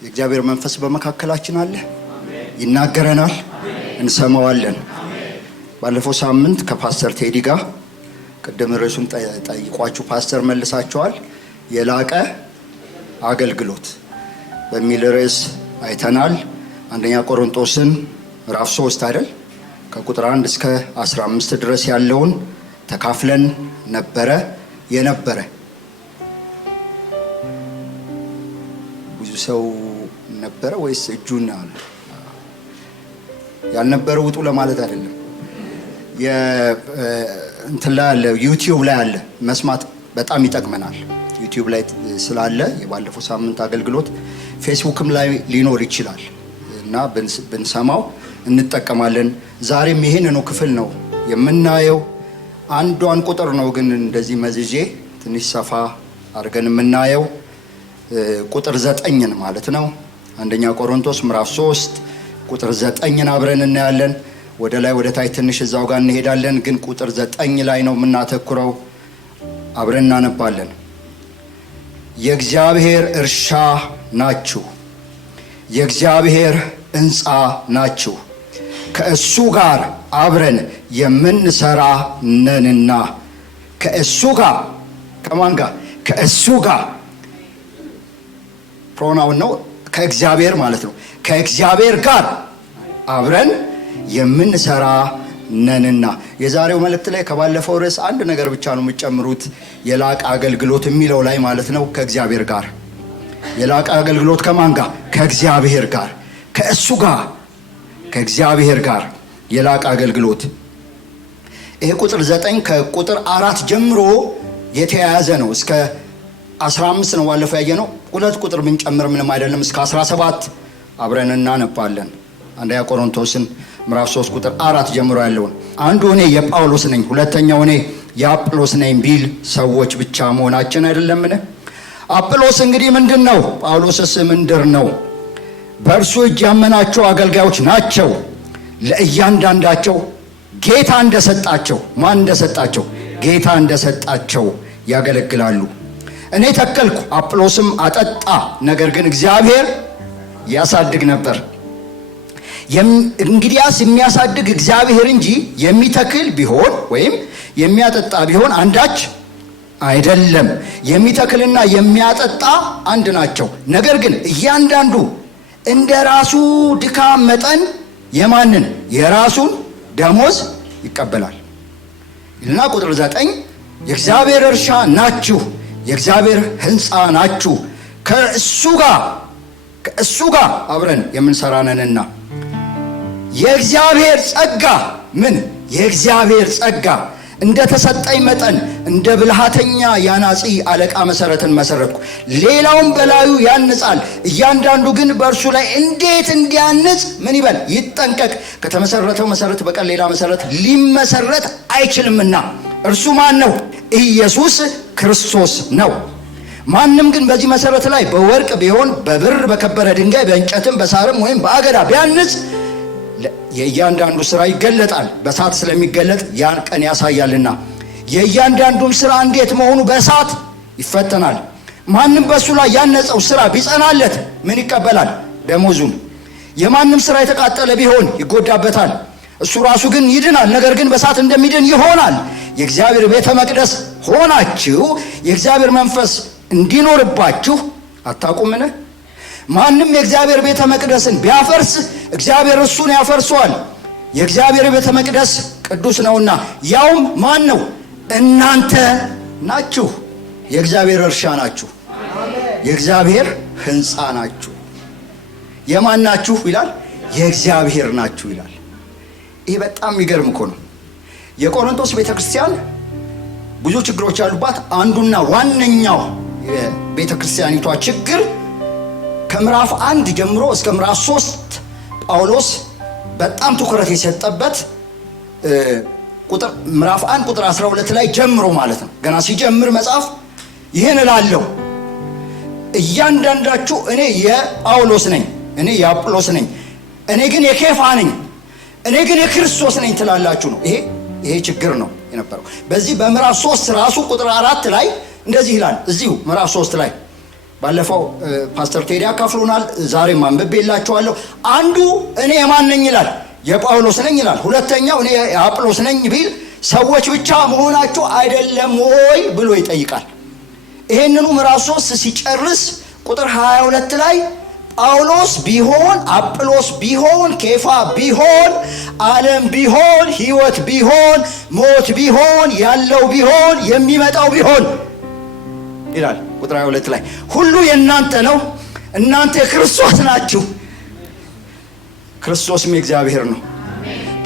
የእግዚአብሔር መንፈስ በመካከላችን አለ። ይናገረናል፣ እንሰማዋለን። ባለፈው ሳምንት ከፓስተር ቴዲ ጋር ቅድም ርዕሱን ጠይቋችሁ ፓስተር መልሳችኋል። የላቀ አገልግሎት በሚል ርዕስ አይተናል። አንደኛ ቆሮንቶስን ምዕራፍ 3 አይደል ከቁጥር 1 እስከ 15 ድረስ ያለውን ተካፍለን የነበረ ብዙ ሰው ነበረ ወይስ እጁን አለ? ያልነበረ ውጡ ለማለት አይደለም። እንትን ላይ አለ፣ ዩቲዩብ ላይ አለ። መስማት በጣም ይጠቅመናል። ዩቲዩብ ላይ ስላለ የባለፈው ሳምንት አገልግሎት ፌስቡክም ላይ ሊኖር ይችላል እና ብንሰማው እንጠቀማለን። ዛሬም ይሄንኑ ክፍል ነው የምናየው። አንዷን ቁጥር ነው ግን እንደዚህ መዝዤ ትንሽ ሰፋ አድርገን የምናየው ቁጥር 9ን ማለት ነው። አንደኛ ቆሮንቶስ ምዕራፍ 3 ቁጥር 9ን አብረን እናያለን። ወደ ላይ ወደ ታች ትንሽ እዛው ጋር እንሄዳለን፣ ግን ቁጥር 9 ላይ ነው የምናተኩረው። አብረን እናነባለን። የእግዚአብሔር እርሻ ናችሁ፣ የእግዚአብሔር ሕንፃ ናችሁ፣ ከእሱ ጋር አብረን የምንሰራ ነንና። ከእሱ ጋር ከማን ጋር? ከእሱ ጋር ፕሮናውን ነው፣ ከእግዚአብሔር ማለት ነው። ከእግዚአብሔር ጋር አብረን የምንሰራ ነንና። የዛሬው መልእክት ላይ ከባለፈው ርዕስ አንድ ነገር ብቻ ነው የምጨምሩት፣ የላቀ አገልግሎት የሚለው ላይ ማለት ነው። ከእግዚአብሔር ጋር የላቀ አገልግሎት ከማን ጋር? ከእግዚአብሔር ጋር። ከእሱ ጋር ከእግዚአብሔር ጋር የላቀ አገልግሎት። ይሄ ቁጥር 9 ከቁጥር 4 ጀምሮ የተያያዘ ነው። እስከ 15 ነው ባለፈው ያየነው። ሁለት ቁጥር ብንጨምር ምንም አይደለም። እስከ 17 አብረን እናነባለን። አንደኛ ቆሮንቶስን ምዕራፍ 3 ቁጥር 4 ጀምሮ ያለውን። አንዱ እኔ የጳውሎስ ነኝ፣ ሁለተኛው እኔ የአጵሎስ ነኝ ቢል ሰዎች ብቻ መሆናችን አይደለምን? አጵሎስ እንግዲህ ምንድን ነው? ጳውሎስስ ምንድር ነው? በእርሱ እጅ ያመናቸው አገልጋዮች ናቸው። ለእያንዳንዳቸው ጌታ እንደሰጣቸው፣ ማን እንደሰጣቸው? ጌታ እንደሰጣቸው ያገለግላሉ። እኔ ተከልኩ፣ አጵሎስም አጠጣ፣ ነገር ግን እግዚአብሔር ያሳድግ ነበር። እንግዲያስ የሚያሳድግ እግዚአብሔር እንጂ የሚተክል ቢሆን ወይም የሚያጠጣ ቢሆን አንዳች አይደለም። የሚተክልና የሚያጠጣ አንድ ናቸው። ነገር ግን እያንዳንዱ እንደ ራሱ ድካም መጠን የማንን? የራሱን ደሞዝ ይቀበላል ይልና ቁጥር 9 የእግዚአብሔር እርሻ ናችሁ፣ የእግዚአብሔር ሕንፃ ናችሁ፣ ከእሱ ጋር አብረን የምንሰራ ነንና። የእግዚአብሔር ጸጋ ምን? የእግዚአብሔር ጸጋ እንደ ተሰጠኝ መጠን እንደ ብልሃተኛ ያናጺ አለቃ መሰረትን መሰረትኩ፣ ሌላውም በላዩ ያንጻል። እያንዳንዱ ግን በእርሱ ላይ እንዴት እንዲያንጽ ምን ይበል? ይጠንቀቅ። ከተመሰረተው መሰረት በቀር ሌላ መሰረት ሊመሰረት አይችልምና እርሱ ማን ነው? ኢየሱስ ክርስቶስ ነው። ማንም ግን በዚህ መሰረት ላይ በወርቅ ቢሆን በብር በከበረ ድንጋይ በእንጨትም በሳርም ወይም በአገዳ ቢያንጽ የእያንዳንዱ ስራ ይገለጣል፣ በእሳት ስለሚገለጥ ያን ቀን ያሳያልና። የእያንዳንዱም ስራ እንዴት መሆኑ በእሳት ይፈተናል። ማንም በእሱ ላይ ያነጸው ስራ ቢጸናለት ምን ይቀበላል? ደሞዙን። የማንም ስራ የተቃጠለ ቢሆን ይጎዳበታል፣ እሱ ራሱ ግን ይድናል፣ ነገር ግን በእሳት እንደሚድን ይሆናል። የእግዚአብሔር ቤተ መቅደስ ሆናችሁ የእግዚአብሔር መንፈስ እንዲኖርባችሁ አታውቁምን? ማንም የእግዚአብሔር ቤተ መቅደስን ቢያፈርስ እግዚአብሔር እሱን ያፈርሰዋል። የእግዚአብሔር ቤተ መቅደስ ቅዱስ ነውና፣ ያውም ማን ነው? እናንተ ናችሁ። የእግዚአብሔር እርሻ ናችሁ፣ የእግዚአብሔር ሕንፃ ናችሁ። የማን ናችሁ ይላል? የእግዚአብሔር ናችሁ ይላል። ይህ በጣም የሚገርም እኮ ነው። የቆሮንቶስ ቤተ ክርስቲያን ብዙ ችግሮች ያሉባት አንዱና ዋነኛው የቤተ ክርስቲያኒቷ ችግር ከምዕራፍ 1 ጀምሮ እስከ ምዕራፍ 3 ጳውሎስ በጣም ትኩረት የሰጠበት ምዕራፍ 1 ቁጥር 12 ላይ ጀምሮ ማለት ነው። ገና ሲጀምር መጽሐፍ ይህን እላለሁ፣ እያንዳንዳችሁ እኔ የጳውሎስ ነኝ፣ እኔ የአጵሎስ ነኝ፣ እኔ ግን የኬፋ ነኝ፣ እኔ ግን የክርስቶስ ነኝ ትላላችሁ ነው። ይሄ ችግር ነው የነበረው። በዚህ በምዕራፍ 3 ራሱ ቁጥር 4 ላይ እንደዚህ ይላል። እዚሁ ምዕራፍ 3 ላይ ባለፈው ፓስተር ቴዲ አካፍሎናል። ዛሬም አንብቤላችኋለሁ። አንዱ እኔ የማን ነኝ ይላል? የጳውሎስ ነኝ ይላል። ሁለተኛው እኔ የአጵሎስ ነኝ ቢል ሰዎች ብቻ መሆናቸው አይደለም ወይ ብሎ ይጠይቃል። ይሄንኑ ምዕራፍ 3 ሲጨርስ ቁጥር 22 ላይ ጳውሎስ ቢሆን፣ አጵሎስ ቢሆን፣ ኬፋ ቢሆን፣ ዓለም ቢሆን፣ ሕይወት ቢሆን፣ ሞት ቢሆን፣ ያለው ቢሆን፣ የሚመጣው ቢሆን ይላል ቁጥር 22 ላይ ሁሉ የእናንተ ነው፣ እናንተ የክርስቶስ ናችሁ፣ ክርስቶስም የእግዚአብሔር ነው።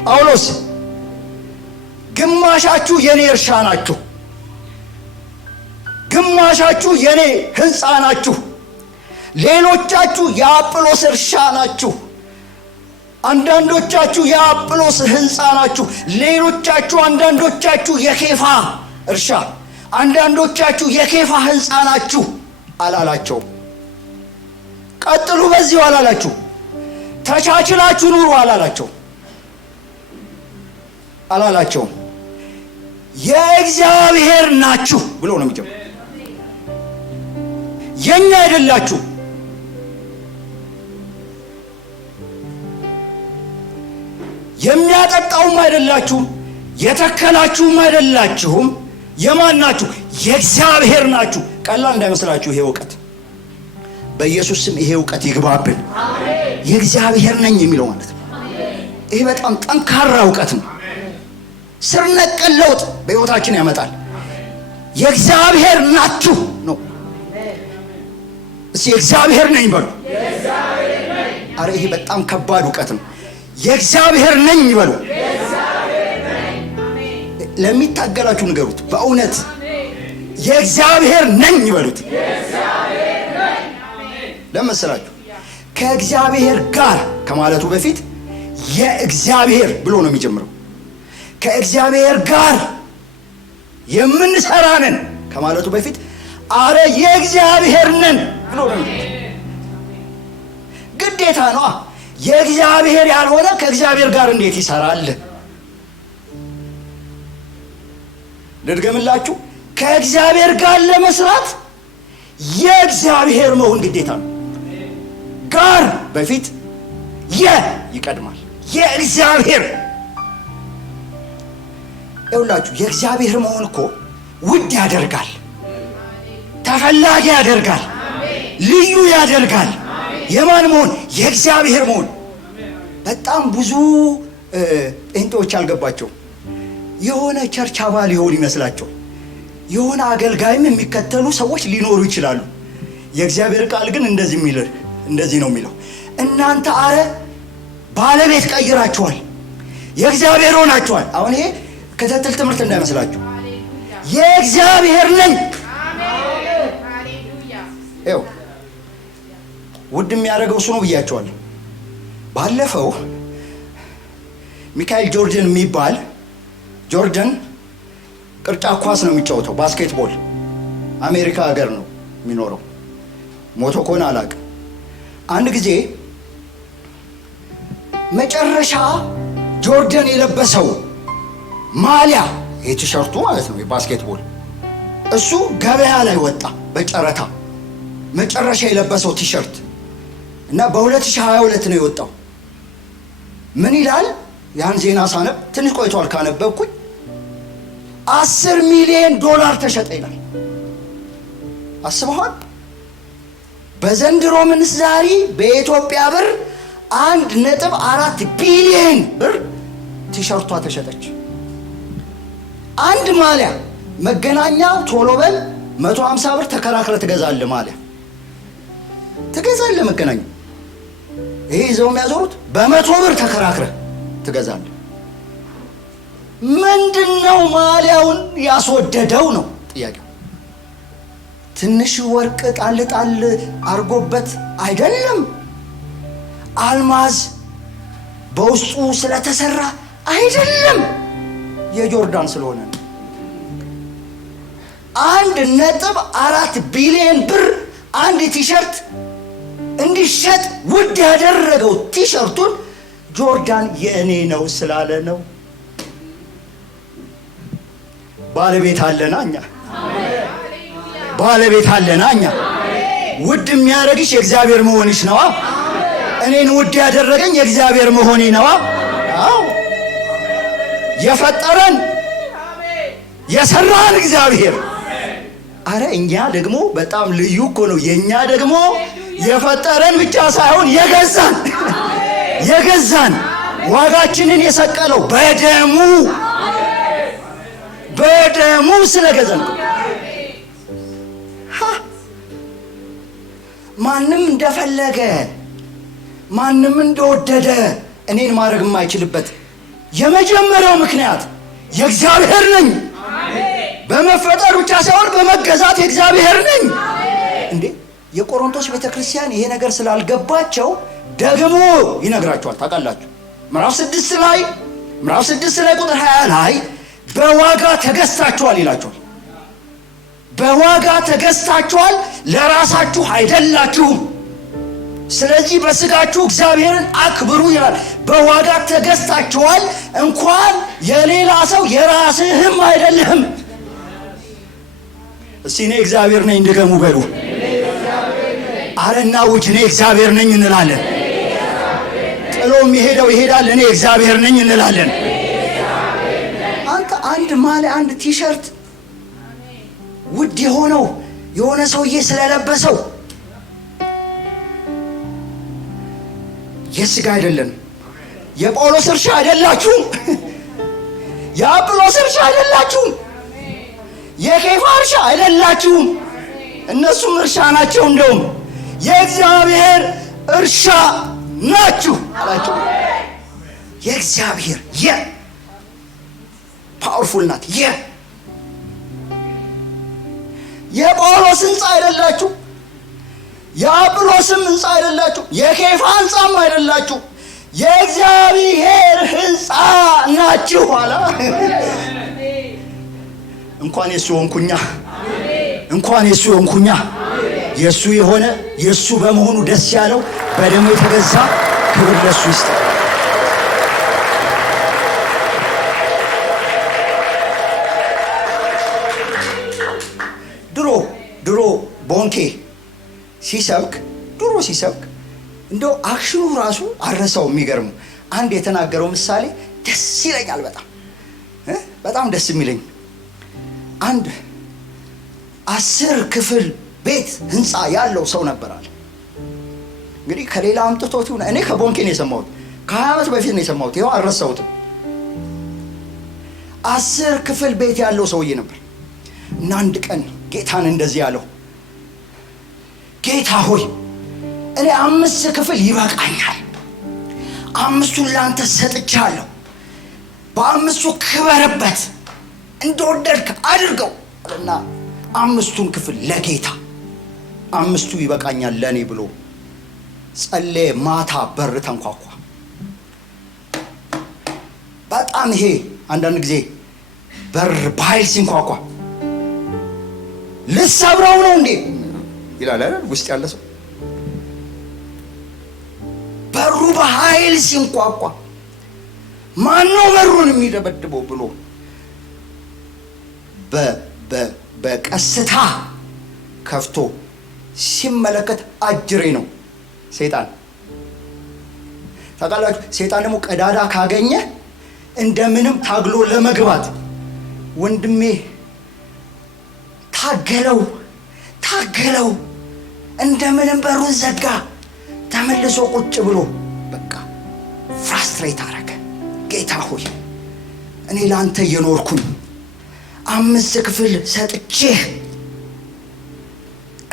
ጳውሎስ ግማሻችሁ የኔ እርሻ ናችሁ፣ ግማሻችሁ የኔ ሕንፃ ናችሁ፣ ሌሎቻችሁ የአጵሎስ እርሻ ናችሁ፣ አንዳንዶቻችሁ የአጵሎስ ሕንፃ ናችሁ፣ ሌሎቻችሁ አንዳንዶቻችሁ የኬፋ እርሻ፣ አንዳንዶቻችሁ የኬፋ ሕንፃ ናችሁ አላላቸው። ቀጥሉ በዚሁ አላላችሁ። ተቻችላችሁ ኑሩ አላላቸው። የእግዚአብሔር ናችሁ ብሎ ነው የሚጀምረው። የኛ አይደላችሁ፣ የሚያጠጣውም አይደላችሁም፣ የተከላችሁም አይደላችሁም። የማን ናችሁ? የእግዚአብሔር ናችሁ። ቀላል እንዳይመስላችሁ ይሄ እውቀት። በኢየሱስ ስም ይሄ እውቀት ይግባብን። የእግዚአብሔር ነኝ የሚለው ማለት ነው። ይሄ በጣም ጠንካራ እውቀት ነው። ስር ነቀል ለውጥ በሕይወታችን ያመጣል። የእግዚአብሔር ናችሁ ነው። እስኪ የእግዚአብሔር ነኝ በሉ። አረ ይሄ በጣም ከባድ እውቀት ነው። የእግዚአብሔር ነኝ ይበሉ። ለሚታገላችሁ ንገሩት። በእውነት የእግዚአብሔር ነኝ ይበሉት። ለመሰላችሁ ከእግዚአብሔር ጋር ከማለቱ በፊት የእግዚአብሔር ብሎ ነው የሚጀምረው። ከእግዚአብሔር ጋር የምንሰራ ነን ከማለቱ በፊት አረ የእግዚአብሔር ነን ብሎ ነው። ግዴታ ነው። የእግዚአብሔር ያልሆነ ከእግዚአብሔር ጋር እንዴት ይሰራል? ልድገምላችሁ። ከእግዚአብሔር ጋር ለመስራት የእግዚአብሔር መሆን ግዴታ ነው። ጋር በፊት ይቀድማል። የእግዚአብሔር ይውላችሁ። የእግዚአብሔር መሆን እኮ ውድ ያደርጋል፣ ተፈላጊ ያደርጋል፣ ልዩ ያደርጋል። የማን መሆን? የእግዚአብሔር መሆን። በጣም ብዙ ጴንጤዎች አልገባቸው። የሆነ ቸርች አባል ሊሆን ይመስላቸው፣ የሆነ አገልጋይም የሚከተሉ ሰዎች ሊኖሩ ይችላሉ። የእግዚአብሔር ቃል ግን እንደዚህ ነው የሚለው፣ እናንተ አረ ባለቤት ቀይራችኋል፣ የእግዚአብሔር ሆናችኋል። አሁን ይሄ ክትትል ትምህርት እንዳይመስላችሁ። የእግዚአብሔር ነኝ። ይኸው ውድ የሚያደርገው እሱ ነው ብያቸዋለሁ። ባለፈው ሚካኤል ጆርደን የሚባል ጆርደን ቅርጫት ኳስ ነው የሚጫወተው፣ ባስኬትቦል። አሜሪካ ሀገር ነው የሚኖረው። ሞቶ ከሆነ አላውቅም። አንድ ጊዜ መጨረሻ ጆርደን የለበሰው ማሊያ የቲሸርቱ ማለት ነው የባስኬትቦል፣ እሱ ገበያ ላይ ወጣ በጨረታ። መጨረሻ የለበሰው ቲሸርት እና በ2022 ነው የወጣው። ምን ይላል? ያን ዜና ሳነብ ትንሽ ቆይቷል ካነበብኩኝ፣ $10 ሚሊዮን ተሸጠ ይላል። አስበዋል? በዘንድሮ ምንዛሪ በኢትዮጵያ ብር 1.4 ቢሊዮን ብር ቲሸርቷ ተሸጠች። አንድ ማሊያ መገናኛ ቶሎ በል 150 ብር ተከራክረ ትገዛለህ። ማሊያ ትገዛለህ። መገናኛ ይሄ ይዘው የሚያዞሩት በ100 ብር ተከራክረ ትገዛለህ። ምንድነው ማሊያውን ያስወደደው ነው ጥያቄው። ትንሽ ወርቅ ጣል አርጎበት አይደለም፣ አልማዝ በውስጡ ስለተሰራ አይደለም፣ የጆርዳን ስለሆነ ነው። 1.4 ቢሊዮን ብር አንድ ቲሸርት እንዲሸጥ ውድ ያደረገው ቲሸርቱን ጆርዳን የእኔ ነው ስላለ ነው። ባለቤት አለና እኛ ውድ የሚያደርግሽ የእግዚአብሔር መሆንሽ ነዋ። እኔን ውድ ያደረገኝ የእግዚአብሔር መሆኔ ነዋ። አዎ የፈጠረን የሰራን እግዚአብሔር። አረ እኛ ደግሞ በጣም ልዩ እኮ ነው። የኛ ደግሞ የፈጠረን ብቻ ሳይሆን የገዛን ዋጋችንን የሰቀለው በደሙ ስለገዛን። ማንም እንደፈለገ ማንም እንደወደደ እኔን ማድረግ የማይችልበት የመጀመሪያው ምክንያት የእግዚአብሔር ነኝ። በመፈጠር ብቻ ሳይሆን በመገዛት የእግዚአብሔር ነኝ። እንዴ የቆሮንቶስ ቤተክርስቲያን ይሄ ነገር ስላልገባቸው ደግሞ ይነግራቸዋል። ታውቃላችሁ ምዕራፍ 6 ላይ ቁጥር 20 ላይ በዋጋ ተገዝታችኋል ይላችኋል። በዋጋ ተገዝታችኋል፣ ለራሳችሁ አይደላችሁም። ስለዚህ በስጋችሁ እግዚአብሔርን አክብሩ ይላል። በዋጋ ተገዝታችኋል፣ እንኳን የሌላ ሰው የራስህም አይደለህም። እስቲ እኔ እግዚአብሔር ነኝ ድገሙ በሉ። አረና ውጭ እኔ እግዚአብሔር ነኝ እንላለን። ጥሎ የሚሄደው ይሄዳል፣ እኔ እግዚአብሔር ነኝ እንላለን። አንተ አንድ ማለ አንድ ቲሸርት ውድ የሆነ ሰውዬ ስለለበሰው የስጋ አይደለም። የጳውሎስ እርሻ አይደላችሁም። የአጵሎስ እርሻ አይደላችሁም። የኬፋ እርሻ አይደላችሁም። እነሱም እርሻ ናቸው። እንደውም የእግዚአብሔር እርሻ ናችሁ አላቸው። የእግዚአብሔር ፓወርፉል ናት። የጳውሎስ ሕንፃ አይደላችሁ፣ የአጵሎስም ሕንፃ አይደላችሁ፣ የኬፋ ሕንፃም አይደላችሁ፣ የእግዚአብሔር ሕንፃ ናችሁ አላ። እንኳን የሱ ሆንኩኛ የሱ የሆነ የሱ በመሆኑ ደስ ያለው በደሙ የተገዛ ክብር ለሱ ይስጥ። ድሮ ቦንኬ ሲሰብክ እንደው አክሽኑ ራሱ አረሳው። የሚገርሙ አንድ የተናገረው ምሳሌ ደስ ይለኛል። በጣም ደስ የሚለኝ አንድ 10 ክፍል ቤት ህንፃ ያለው ሰው ነበራል። እንግዲህ ከሌላ አምጥቶት ይሁን እኔ ከቦንኬ ነው የሰማሁት። ከ20 ዓመት በፊት ነው የሰማሁት። ይኸው አልረሳሁትም። 10 ክፍል ቤት ያለው ሰውዬ ነበር እና አንድ ቀን ጌታን እንደዚህ ያለው፣ ጌታ ሆይ እኔ 5 ክፍል ይበቃኛል፣ 5ቱን ላንተ ሰጥቻለሁ፣ በ5ቱ ክበርበት፣ እንደወደድክ አድርገው እና 5ቱን ክፍል ለጌታ 5ቱ ይበቃኛል ለኔ ብሎ ጸለየ። ማታ በር ተንኳኳ። በጣም ይሄ አንዳንድ ጊዜ በር በኃይል ሲንኳኳ ልሰብረው ነው እንዴ ይላል አይደል? ውስጥ ያለ ሰው በሩ በኃይል ሲንኳኳ ማነው በሩን የሚደበድበው ብሎ በቀስታ ከፍቶ ሲመለከት አጅሬ ነው ሰይጣን። ታውቃላችሁ ሰይጣን ደግሞ ቀዳዳ ካገኘ እንደምንም ታግሎ ለመግባት ወንድሜ ታገለው እንደምንም በሩን ዘጋ። ተመልሶ ቁጭ ብሎ በቃ ፍራስትሬት አረገ። ጌታ ሆይ እኔ ላንተ እየኖርኩኝ 5 ክፍል ሰጥቼህ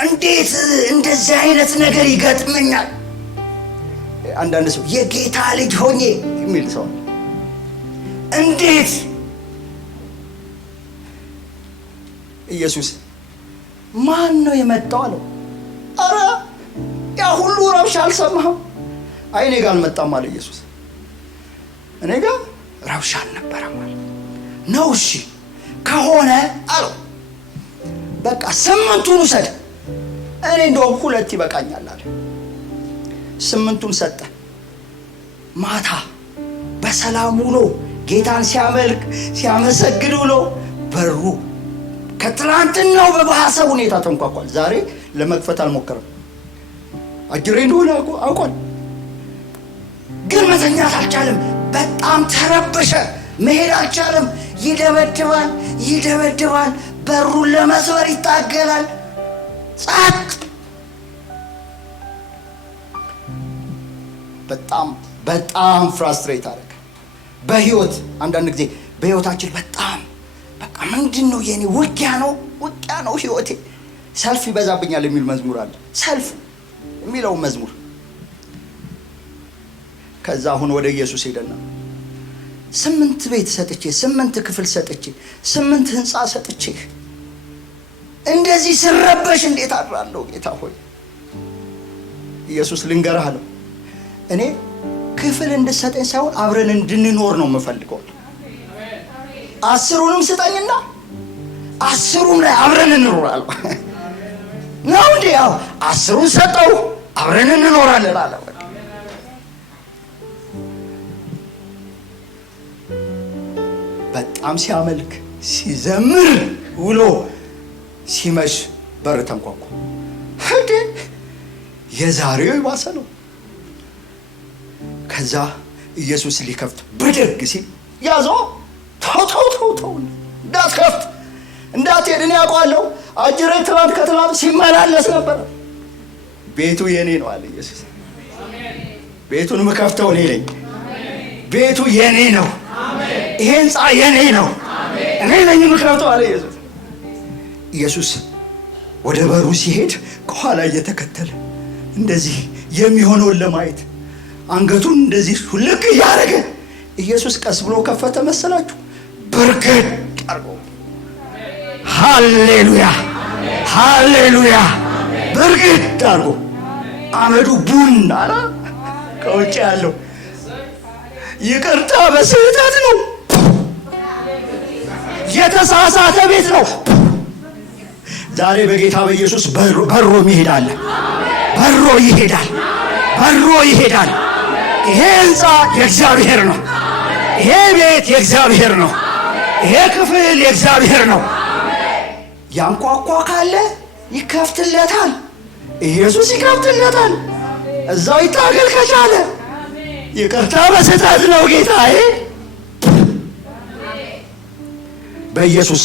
እንዴት እንደዚህ አይነት ነገር ይገጥመኛል? አንዳንድ ሰው የጌታ ልጅ ሆኜ የሚል ሰው እንዴት ኢየሱስ ማን ነው የመጣው አለው። አረ ያ ሁሉ ረብሻ አልሰማህም? አይ እኔ ጋር አልመጣም አለ ኢየሱስ። እኔ ጋር ረብሻ አልነበረም አለ ነው። እሺ ከሆነ አለው በቃ 8ቱን ውሰድ፣ እኔ እንደውም 2 ይበቃኛል አለ። 8ቱን ሰጠ። ማታ በሰላም ውሎ ጌታን ሲያመልክ ሲያመሰግድ ውሎ በሩ ከትላንትናው በባሰ ሁኔታ ተንኳኳል። ዛሬ ለመክፈት አልሞከረም። አጅሬ እንደሆነ አውቋል፣ ግን መተኛት አልቻለም። በጣም ተረበሸ፣ መሄድ አልቻለም። ይደበድባል፣ በሩን ለመስበር ይታገላል። ጸጥ። በጣም ፍራስትሬት አደረገ። በህይወት አንዳንድ ጊዜ በህይወታችን በጣም በቃ ምንድን ነው የኔ ውጊያ ነው ህይወቴ፣ ሰልፍ ይበዛብኛል የሚል መዝሙር አለ። ሰልፍ የሚለው መዝሙር። ከዛ አሁን ወደ ኢየሱስ ሄደና 8 ቤት ሰጥቼ 8 ክፍል ሰጥቼ 8 ህንፃ ሰጥቼ እንደዚህ ስረበሽ እንዴት አድራለሁ ጌታ ሆይ? ኢየሱስ ልንገርህ አለው፣ እኔ ክፍል እንድሰጠኝ ሳይሆን አብረን እንድንኖር ነው የምፈልገው። 10ሩንም ስጠኝና 10ሩም ላይ አብረን እንኖራለን ነው እንዴ? ያው 10ሩን ሰጠው፣ አብረን እንኖራለን አለ። በጣም ሲያመልክ ሲዘምር ውሎ ሲመሽ በር ተንኳኳ። እንዴ የዛሬው ይባሰ ነው። ከዛ ኢየሱስ ሊከፍት ብድግ ሲል ያዘው። ተው እንዳትከፍት እንዳትሄድ፣ እኔ አውቃለሁ። አጅሬ ትናንት ከትናንት ሲመላለስ ነበር። ቤቱ የኔ ነው አለ ኢየሱስ። ቤቱን የምከፍተው እኔ ነኝ። ቤቱ የኔ ነው። ይሄ ህንፃ የኔ ነው። እኔ ነኝ የምከፍተው አለ ኢየሱስ። ኢየሱስ ወደ በሩ ሲሄድ ከኋላ እየተከተለ እንደዚህ የሚሆነውን ለማየት አንገቱን እንደዚህ ሁልክ እያደረገ ኢየሱስ ቀስ ብሎ ከፈተ መሰላችሁ? በርግድ አርጎ ሃሌሉያ ሃሌሉያ፣ በርግድ አርጎ አመዱ ቡን አላ። ከውጭ ያለው ይቅርታ በስህተት ነው፣ የተሳሳተ ቤት ነው። ዛሬ በጌታ በኢየሱስ በሮ ይሄዳል፣ በሮ ይሄዳል። ይሄ ህንፃ የእግዚአብሔር ነው። ይሄ ቤት የእግዚአብሔር ነው። ይሄ ክፍል የእግዚአብሔር ነው። ያንኳኳ ካለ ይከፍትለታል። ኢየሱስ ይከፍትለታል። እዛው ይታገል ከቻለ። ይቅርታ በስህተት ነው ጌታዬ። በኢየሱስ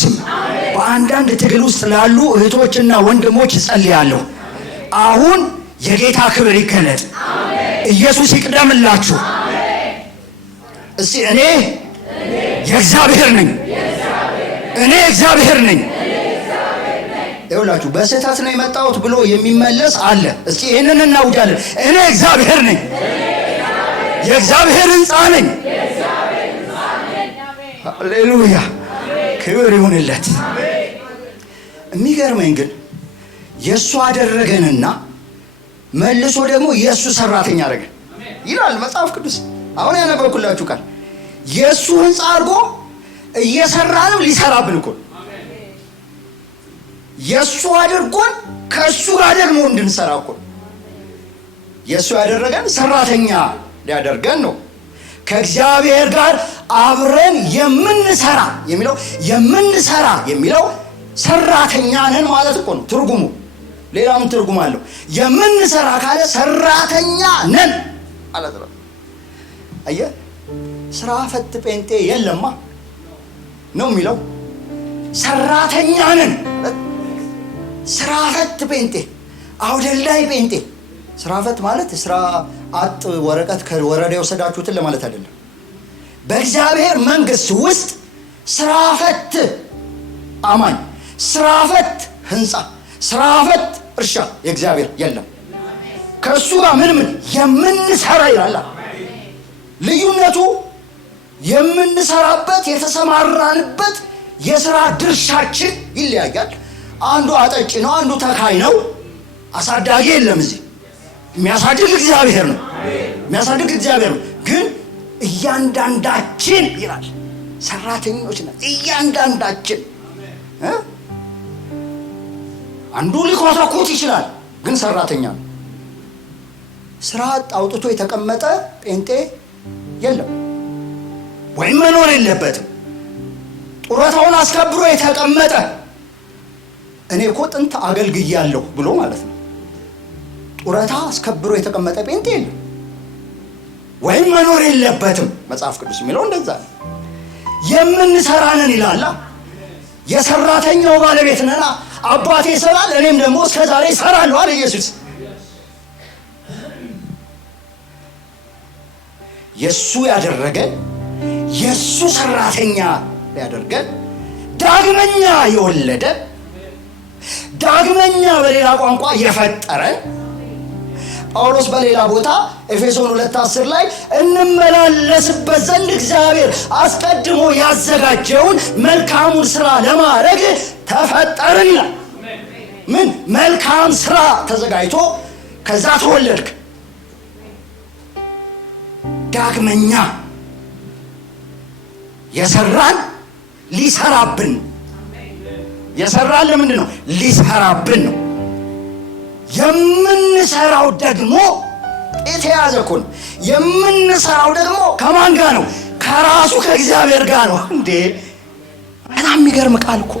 ስም በአንዳንድ ትግል ውስጥ ላሉ እህቶችና ወንድሞች እጸልያለሁ። አሁን የጌታ ክብር ይገለጥ። ኢየሱስ ይቅደምላችሁ። እስቲ እኔ የእግዚአብሔር ነኝ፣ እኔ እግዚአብሔር ነኝ። ይኸውላችሁ በስህተት ነው የመጣሁት ብሎ የሚመለስ አለ። እስቲ ይህንን እናውጃለን። እኔ እግዚአብሔር ነኝ፣ የእግዚአብሔር ህንፃ ነኝ። ሃሌሉያ፣ ክብር ይሁንለት። የሚገርመኝ ግን የእሱ አደረገንና መልሶ ደግሞ የእሱ ሰራተኛ አደረገን ይላል መጽሐፍ ቅዱስ። አሁን ያነበብኩላችሁ ቃል የእሱ ህንፃ አድርጎ እየሰራንም ሊሰራብን እኮ የእሱ አድርጎን ከእሱ ጋር ደግሞ እንድንሰራ እኮ የእሱ ያደረገን ሰራተኛ ሊያደርገን ነው። ከእግዚአብሔር ጋር አብረን የምንሰራ የሚለው ሰራተኛ ነን ማለት እኮ ነው ትርጉሙ። ሌላ ምን ትርጉም አለው? የምንሰራ ካለ ሰራተኛ ነን ማለት ነው። አየህ፣ ስራ ፈት ጴንጤ የለማ ነው የሚለው። ሰራተኛ ነን። ስራ ፈት ጴንጤ፣ አውደላይ ጴንጤ። ስራ ፈት ማለት ስራ አጥ ወረቀት ከወረዳ የወሰዳችሁትን ለማለት አይደለም። በእግዚአብሔር መንግስት ውስጥ ስራ ፈት አማኝ፣ ስራ ፈት ህንፃ፣ ስራ ፈት እርሻ የእግዚአብሔር የለም። ከእሱ ጋር ምን የምንሰራ ይላል። ልዩነቱ የምንሰራበት የተሰማራንበት የሥራ ድርሻችን ይለያያል። አንዱ አጠጭ ነው፣ አንዱ ተካይ ነው። አሳዳጊ የለም እዚህ። የሚያሳድግ እግዚአብሔር ነው። ግን እያንዳንዳችን ይላል ሰራተኞች ነን። እያንዳንዳችን አንዱ ሊኮተኩት ይችላል፣ ግን ሰራተኛ ነው። ስራ አውጥቶ የተቀመጠ ጴንጤ የለም፣ ወይም መኖር የለበትም። ጡረታውን አስከብሮ የተቀመጠ እኔ እኮ ጥንት አገልግያለሁ ብሎ ማለት ነው። ጡረታ አስከብሮ የተቀመጠ ጴንጤ የለም ወይም መኖር የለበትም። መጽሐፍ ቅዱስ የሚለው እንደዛ ነው። የምንሰራንን ይላላ። የሰራተኛው ባለቤት ነና። አባቴ ይሰራል እኔም ደግሞ እስከዛሬ እሰራለሁ አለ ኢየሱስ። የሱ ያደረገን የሱ ሰራተኛ ያደርገን ዳግመኛ የወለደ ዳግመኛ በሌላ ቋንቋ የፈጠረን ጳውሎስ በሌላ ቦታ ኤፌሶን 2:10 ላይ እንመላለስበት ዘንድ እግዚአብሔር አስቀድሞ ያዘጋጀውን መልካሙን ስራ ለማድረግ ተፈጠርን ይላል። ምን መልካም ስራ ተዘጋጅቶ ከዛ ተወለድክ። ዳግመኛ የሰራን ሊሰራብን የሰራን ለምንድን ነው? ሊሰራብን ነው። የምንሰራው ደግሞ የተያዘ እኮ ነው። የምንሰራው ደግሞ ከማን ጋር ነው? ከራሱ ከእግዚአብሔር ጋር ነው። እንዴ በጣም የሚገርም ቃል እኮ።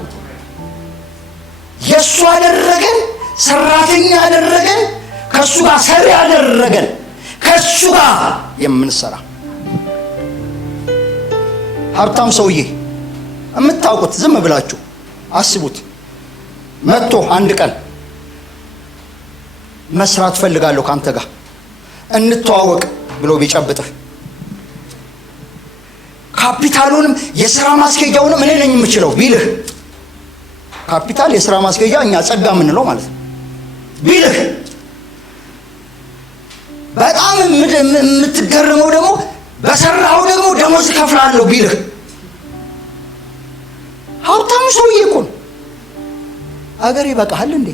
የእሱ አደረገን፣ ሰራተኛ አደረገን፣ ከእሱ ጋር ሰሪ አደረገን፣ ከእሱ ጋር የምንሰራ። ሀብታም ሰውዬ የምታውቁት ዝም ብላችሁ አስቡት። መጥቶ አንድ ቀን መስራት ፈልጋለሁ ካንተ ጋር እንተዋወቅ ብሎ ቢጨብጥህ ካፒታሉንም የሥራ ማስኬጃውንም እኔ ነኝ የምችለው ቢልህ፣ ካፒታል የሥራ ማስኬጃ እኛ ጸጋ የምንለው ማለት ነው ቢልህ፣ በጣም የምትገርመው ደግሞ በሰራው ደግሞ ደሞዝ ከፍላለሁ ቢልህ፣ ሀብታሙ ሰውዬ እኮ ነው። አገር ይበቃሃል እንዴ?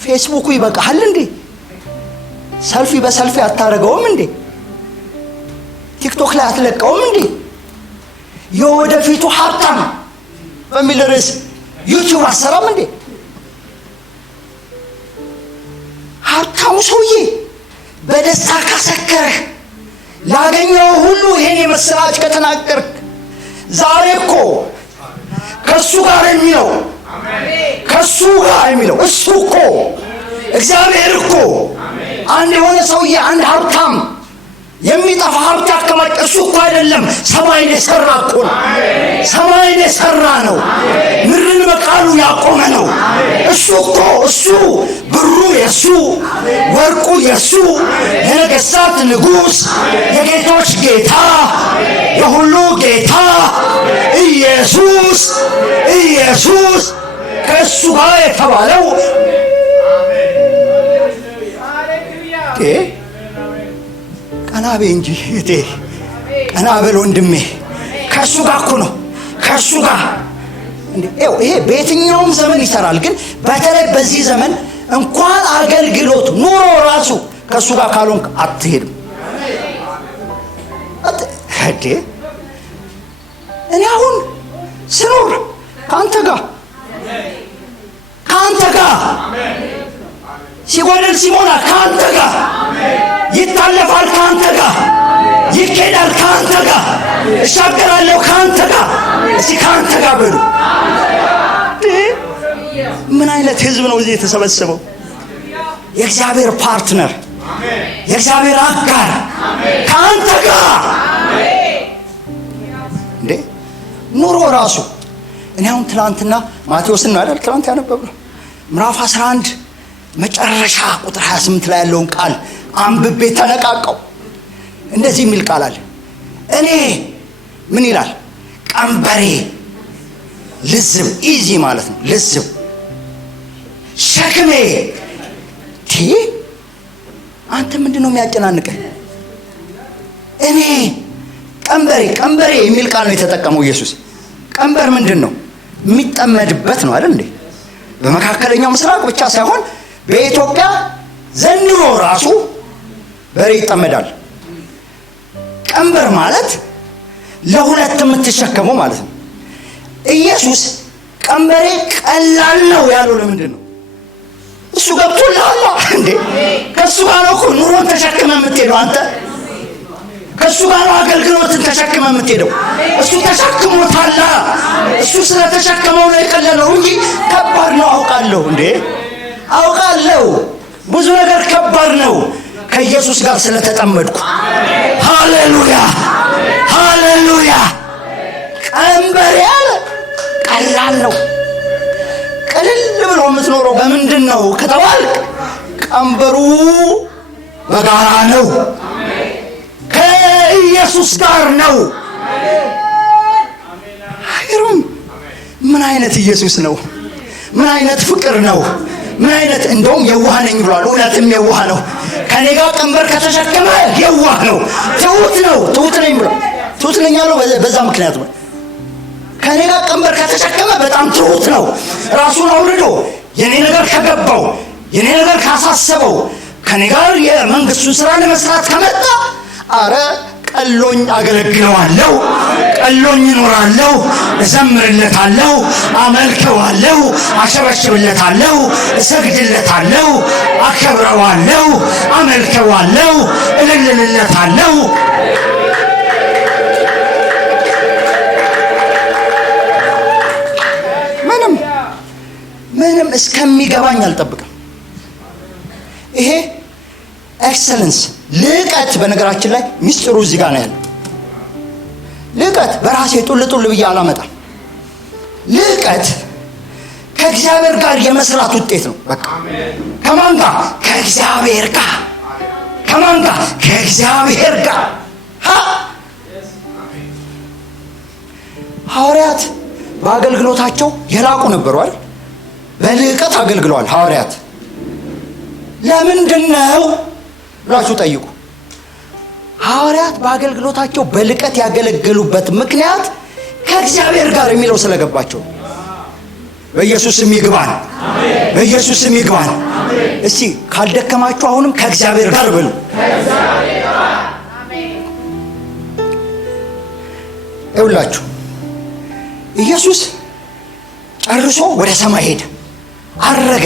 ፌስቡኩ ይበቃሃል እንዴ? ሰልፊ በሰልፊ አታረገውም እንዴ? ቲክቶክ ላይ አትለቀውም እንዴ? የወደፊቱ ሀብታም በሚል ርዕስ ዩቲዩብ አሰራም እንዴ? ሀብታሙ ሰውዬ በደስታ ካሰከረህ፣ ላገኘው ሁሉ ይሄን የምስራች ከተናገርክ፣ ዛሬ እኮ ከሱ ጋር የሚለው ከሱ ጋር የሚለው እሱ እኮ እግዚአብሔር እኮ አንድ የሆነ ሰውዬ አንድ ሀብታም የሚጠፋ ሀብት ያከማች እሱ እኮ አይደለም፣ ሰማይን የሰራ እኮ ነው። ሰማይን የሰራ ነው። ምድርን በቃሉ ያቆመ ነው። እሱ እኮ እሱ ብሩ የሱ ወርቁ የሱ የነገሥታት ንጉሥ የጌቶች ጌታ የሁሉ ጌታ ኢየሱስ ኢየሱስ ከእሱ ጋር የተባለው ቀና በይ እንጂ እቴ፣ ቀና በል ወንድሜ። ከእሱ ጋር እኮ ነው። ከእሱ ጋር ይሄ በየትኛውም ዘመን ይሰራል። ግን በተለይ በዚህ ዘመን እንኳን አገልግሎት ኑሮ ራሱ ከእሱ ጋር ካልሆንክ አትሄድም። እኔ አሁን ስኖር ከአንተ ጋር ሲጎደል ሲሞላ ከአንተ ጋር ይታለፋል፣ ከአንተ ጋር ይኬዳል፣ ከአንተ ጋር እሻገራለሁ፣ ከአንተ ጋር። እስቲ ከአንተ ጋር በሉ። ምን አይነት ህዝብ ነው እዚህ የተሰበሰበው? የእግዚአብሔር ፓርትነር፣ የእግዚአብሔር አጋር ከአንተ ጋር እንዴ ኑሮ ራሱ። እኔ አሁን ትናንትና ማቴዎስን ነው አይደል ትናንት ያነበብነው ምዕራፍ 11 መጨረሻ ቁጥር 28 ላይ ያለውን ቃል አንብቤ ተነቃቀው። እንደዚህ የሚል ቃል አለ። እኔ ምን ይላል? ቀንበሬ ልዝብ፣ ኢዚ ማለት ነው ልዝብ፣ ሸክሜ አንተ ምንድነው የሚያጨናንቀህ? እኔ ቀንበሬ የሚል ቃል ነው የተጠቀመው ኢየሱስ። ቀንበር ምንድን ነው? የሚጠመድበት ነው አይደል እንዴ? በመካከለኛው ምስራቅ ብቻ ሳይሆን በኢትዮጵያ ዘንድሮ ራሱ በሬ ይጠመዳል። ቀንበር ማለት ለሁለት የምትሸከመው ማለት ነው። ኢየሱስ ቀንበሬ ቀላል ነው ያለው ለምንድን ነው? እሱ ገብቶልሃል እንዴ? ከእሱ ጋር ነው እኮ ኑሮን ተሸክመ የምትሄደው አንተ። ከእሱ ጋር ነው አገልግሎትን ተሸክመ የምትሄደው። እሱ ተሸክሞታል። እሱ ስለተሸከመው ነው የቀለለው እንጂ ነው አውቃለሁ። እንዴ አውቃለሁ። ብዙ ነገር ከባድ ነው ከኢየሱስ ጋር ስለተጠመድኩ። ሃሌሉያ ሃሌሉያ። ቀንበር ያለ ቀላል ነው። ቅልል ብሎ የምትኖረው በምንድን ነው ከተባልክ ቀንበሩ በጋራ ነው፣ ከኢየሱስ ጋር ነው። አይሩም ምን አይነት ኢየሱስ ነው! ምን አይነት ፍቅር ነው! ምን አይነት እንደውም የዋህ ነኝ ብሏል። እውነትም የዋህ ነው። ከኔ ጋር ቀንበር ከተሸከመ የዋህ ነው፣ ትሁት ነው። ትሁት ነኝ ብሏል። ትሁት ነኝ ያለው በዛ ምክንያት ነው። ከኔ ጋር ቀንበር ከተሸከመ በጣም ትሁት ነው። ራሱን አውርዶ የኔ ነገር ከገባው፣ የኔ ነገር ካሳሰበው፣ ከኔ ጋር የመንግስቱን ስራ ለመስራት ከመጣ አረ ቀሎኝ አገለግለዋለሁ፣ ቀሎኝ እኖራለሁ፣ እዘምርለታለሁ፣ አመልከዋለሁ፣ አሸበሽብለታለሁ፣ እሰግድለታለሁ፣ አከብረዋለሁ፣ አመልከዋለሁ፣ እልልልለታለሁ። ምንም እስከሚገባኝ አልጠብቅም። ይሄ ኤክሰለንስ ልቀት፣ በነገራችን ላይ ሚስጥሩ እዚህ ጋር ነው ያለው። ልቀት በራሴ ጡል ብዬ አላመጣም። ልቀት ከእግዚአብሔር ጋር የመስራት ውጤት ነው። በቃ ከማን ጋር? ከእግዚአብሔር ጋር። ከማን ጋር? ከእግዚአብሔር ጋር። ሐዋርያት በአገልግሎታቸው የላቁ ነበሩ አይደል? በልቀት አገልግለዋል ሐዋርያት። ለምንድን ነው ብላችሁ ጠይቁ። ሐዋርያት በአገልግሎታቸው በልቀት ያገለገሉበት ምክንያት ከእግዚአብሔር ጋር የሚለው ስለገባቸው። በኢየሱስ ስም ይግባን፣ በኢየሱስ ስም ይግባን። እስቲ ካልደከማችሁ አሁንም ከእግዚአብሔር ጋር በሉ። ይኸውላችሁ ኢየሱስ ጨርሶ ወደ ሰማይ ሄደ፣ አረገ፣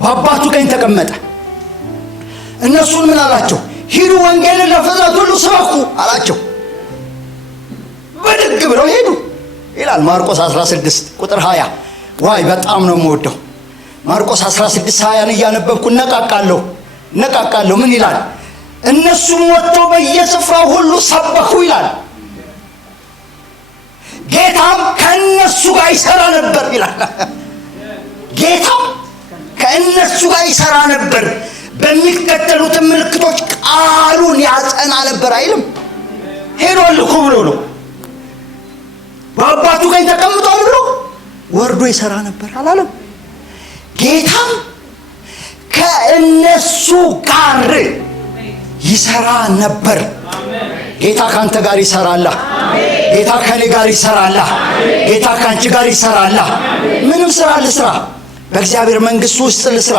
በአባቱ ቀኝ ተቀመጠ። እነሱን ምን አላቸው? ሂዱ ወንጌልን ለፍጥረት ሁሉ ስበኩ አላቸው። በድግ ብለው ሄዱ ይላል ማርቆስ 16 ቁጥር 20። ዋይ በጣም ነው የምወደው ማርቆስ 16 20ን እያነበብኩ ነቃቃለሁ። ምን ይላል? እነሱም ወጥተው በየስፍራው ሁሉ ሰበኩ ይላል። ጌታም ከእነሱ ጋር ይሰራ ነበር ይላል። ጌታም ከእነሱ ጋር ይሰራ ነበር፣ በሚከተሉት ምልክቶች ቃሉን ያጸና ነበር አይልም። ሄዷል እኮ ብሎ ነው። በአባቱ ቀኝ ተቀምጧል ብሎ ወርዶ ይሰራ ነበር አላለም። ጌታም ከእነሱ ጋር ይሰራ ነበር። ጌታ ካንተ ጋር ይሰራላ። ጌታ ከኔ ጋር ይሰራላ። ጌታ ካንቺ ጋር ይሰራላ። ምንም ስራ ልስራ፣ በእግዚአብሔር መንግስት ውስጥ ልስራ፣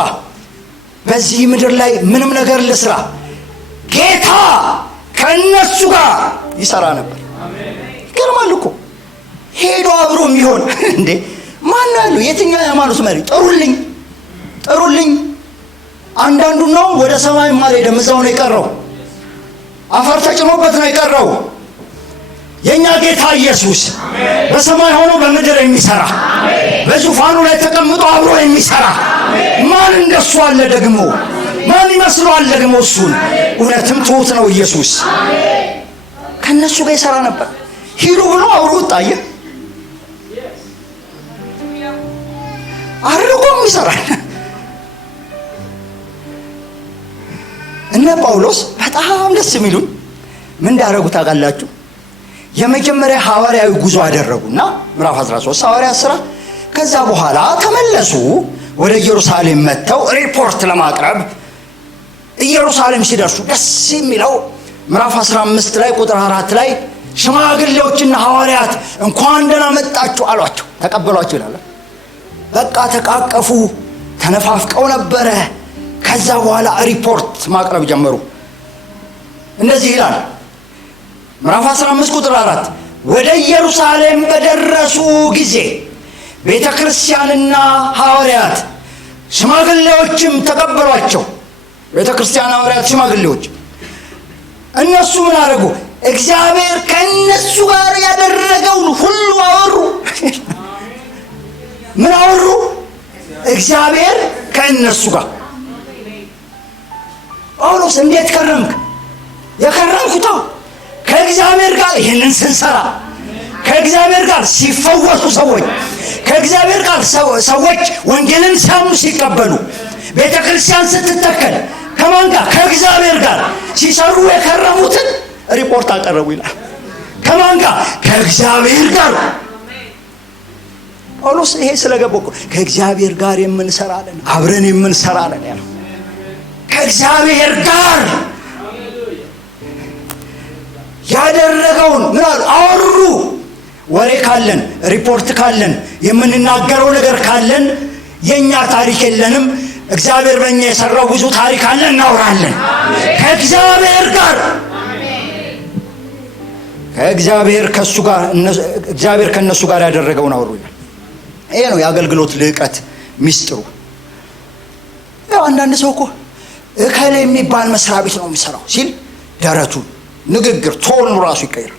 በዚህ ምድር ላይ ምንም ነገር ልስራ፣ ጌታ ከእነሱ ጋር ይሰራ ነበር። ይገርማል እኮ ሄዶ አብሮ የሚሆን እንዴ! ማን ነው ያለው? የትኛው የሃይማኖት መሪ? ጥሩልኝ። አንዳንዱ ነው ወደ ሰማይ አልሄደም፣ እዛው ነው የቀረው። አፈር ተጭኖበት ነው የቀረው። የኛ ጌታ ኢየሱስ በሰማይ ሆኖ በምድር የሚሰራ፣ በዙፋኑ ላይ ተቀምጦ አብሮ የሚሰራ ማን እንደሱ አለ? ደግሞ ማን ይመስለዋል ደግሞ እሱን? እውነትም ትሁት ነው ኢየሱስ። ከነሱ ጋር ይሰራ ነበር። ሂዱ ብሎ አብሮ ወጣየ። አርቆም ይሰራል። እነ ጳውሎስ በጣም ደስ የሚሉን ምን እንዳደረጉ ታውቃላችሁ? የመጀመሪያ ሐዋርያዊ ጉዞ አደረጉና ምዕራፍ 13 ሐዋርያት ሥራ። ከዛ በኋላ ተመለሱ። ወደ ኢየሩሳሌም መጥተው ሪፖርት ለማቅረብ ኢየሩሳሌም ሲደርሱ ደስ የሚለው ምዕራፍ 15 ላይ ቁጥር 4 ላይ ሽማግሌዎችና ሐዋርያት እንኳን ደህና መጣችሁ አሏቸው፣ ተቀበሏቸው ይላል። በቃ ተቃቀፉ፣ ተነፋፍቀው ነበረ። ከዛ በኋላ ሪፖርት ማቅረብ ጀመሩ። እንደዚህ ይላል ምዕራፍ 15 ቁጥር 4 ወደ ኢየሩሳሌም በደረሱ ጊዜ ቤተ ክርስቲያንና ሐዋርያት ሽማግሌዎችም ተቀበሏቸው። ቤተ ክርስቲያን፣ ሐዋርያት፣ ሽማግሌዎች እነሱ ምን አደረጉ? እግዚአብሔር ከእነሱ ጋር ያደረገውን ሁሉ አወሩ። ምን አወሩ? እግዚአብሔር ከእነሱ ጋር። ጳውሎስ እንዴት ከረምክ? የከረምኩት ከእግዚአብሔር ጋር ይህንን ስንሰራ፣ ከእግዚአብሔር ጋር ሲፈወሱ ሰዎች፣ ከእግዚአብሔር ጋር ሰዎች ወንጌልን ሲያምኑ ሲቀበሉ፣ ቤተ ክርስቲያን ስትተከል ከማን ጋር? ከእግዚአብሔር ጋር ሲሰሩ የከረሙትን ሪፖርት አቀረቡ ይላል። ከማን ጋር? ከእግዚአብሔር ጋር። ጳውሎስ ይሄ ስለገባው ከእግዚአብሔር ጋር የምንሰራለን፣ አብረን የምንሰራለን ያለው ከእግዚአብሔር ጋር ያደረገውን ምን አወሩ? ወሬ ካለን፣ ሪፖርት ካለን፣ የምንናገረው ነገር ካለን፣ የኛ ታሪክ የለንም። እግዚአብሔር በእኛ የሰራው ብዙ ታሪክ አለ፣ እናወራለን። ከእግዚአብሔር ጋር ከእግዚአብሔር ከሱ ጋር እግዚአብሔር ከነሱ ጋር ያደረገውን አወሩ። ይሄ ነው የአገልግሎት ልዕቀት ሚስጥሩ። ያው አንዳንድ ሰው እኮ እከሌ የሚባል መስሪያ ቤት ነው የሚሰራው ሲል ደረቱን ንግግር ቶኑ ራሱ ይቀይራል።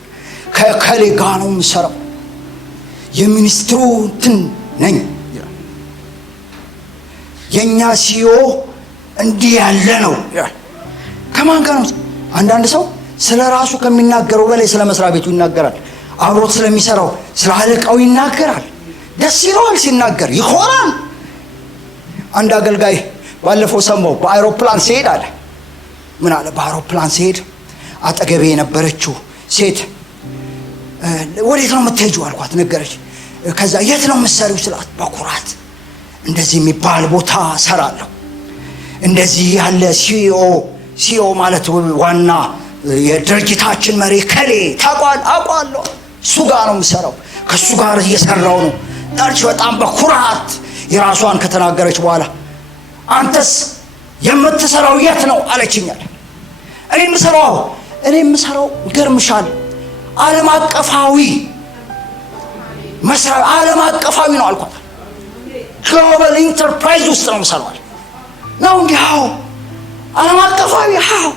ከእከሌ ጋር ነው የሚሰራው የሚኒስትሩ እንትን ነኝ ይላል። የኛ ሲዮ እንዲህ ያለ ነው ይላል። ከማን ጋር ነው? አንዳንድ ሰው ስለ ራሱ ከሚናገረው በላይ ስለ መስሪያ ቤቱ ይናገራል። አብሮት ስለሚሰራው ስለ አለቃው ይናገራል። ደስ ይለዋል ሲናገር፣ ይኮራል። አንድ አገልጋይ ባለፈው ሰማው በአይሮፕላን ሲሄድ አለ። ምን አለ? በአይሮፕላን ሲሄድ አጠገቤ የነበረችው ሴት ወዴት ነው የምትሄጂው አልኳት። ነገረች። ከዛ የት ነው የምትሰሪው ስላት፣ በኩራት እንደዚህ የሚባል ቦታ ሰራለሁ፣ እንደዚህ ያለ ሲኦ ማለት ዋና የድርጅታችን መሪ ከሌ አውቃለሁ፣ እሱ ጋር ነው የምሰራው፣ ከእሱ ጋር እየሰራው ነው ዳርች። በጣም በኩራት የራሷን ከተናገረች በኋላ አንተስ የምትሰራው የት ነው አለችኛል። እኔ የምሰራው ገርምሻል ዓለም አቀፋዊ መስሪያ ዓለም አቀፋዊ ነው አልኳት። ግሎባል ኢንተርፕራይዝ ውስጥ ነው የምሰራው ነው እንዴ? አዎ ዓለም አቀፋዊ። አዎ።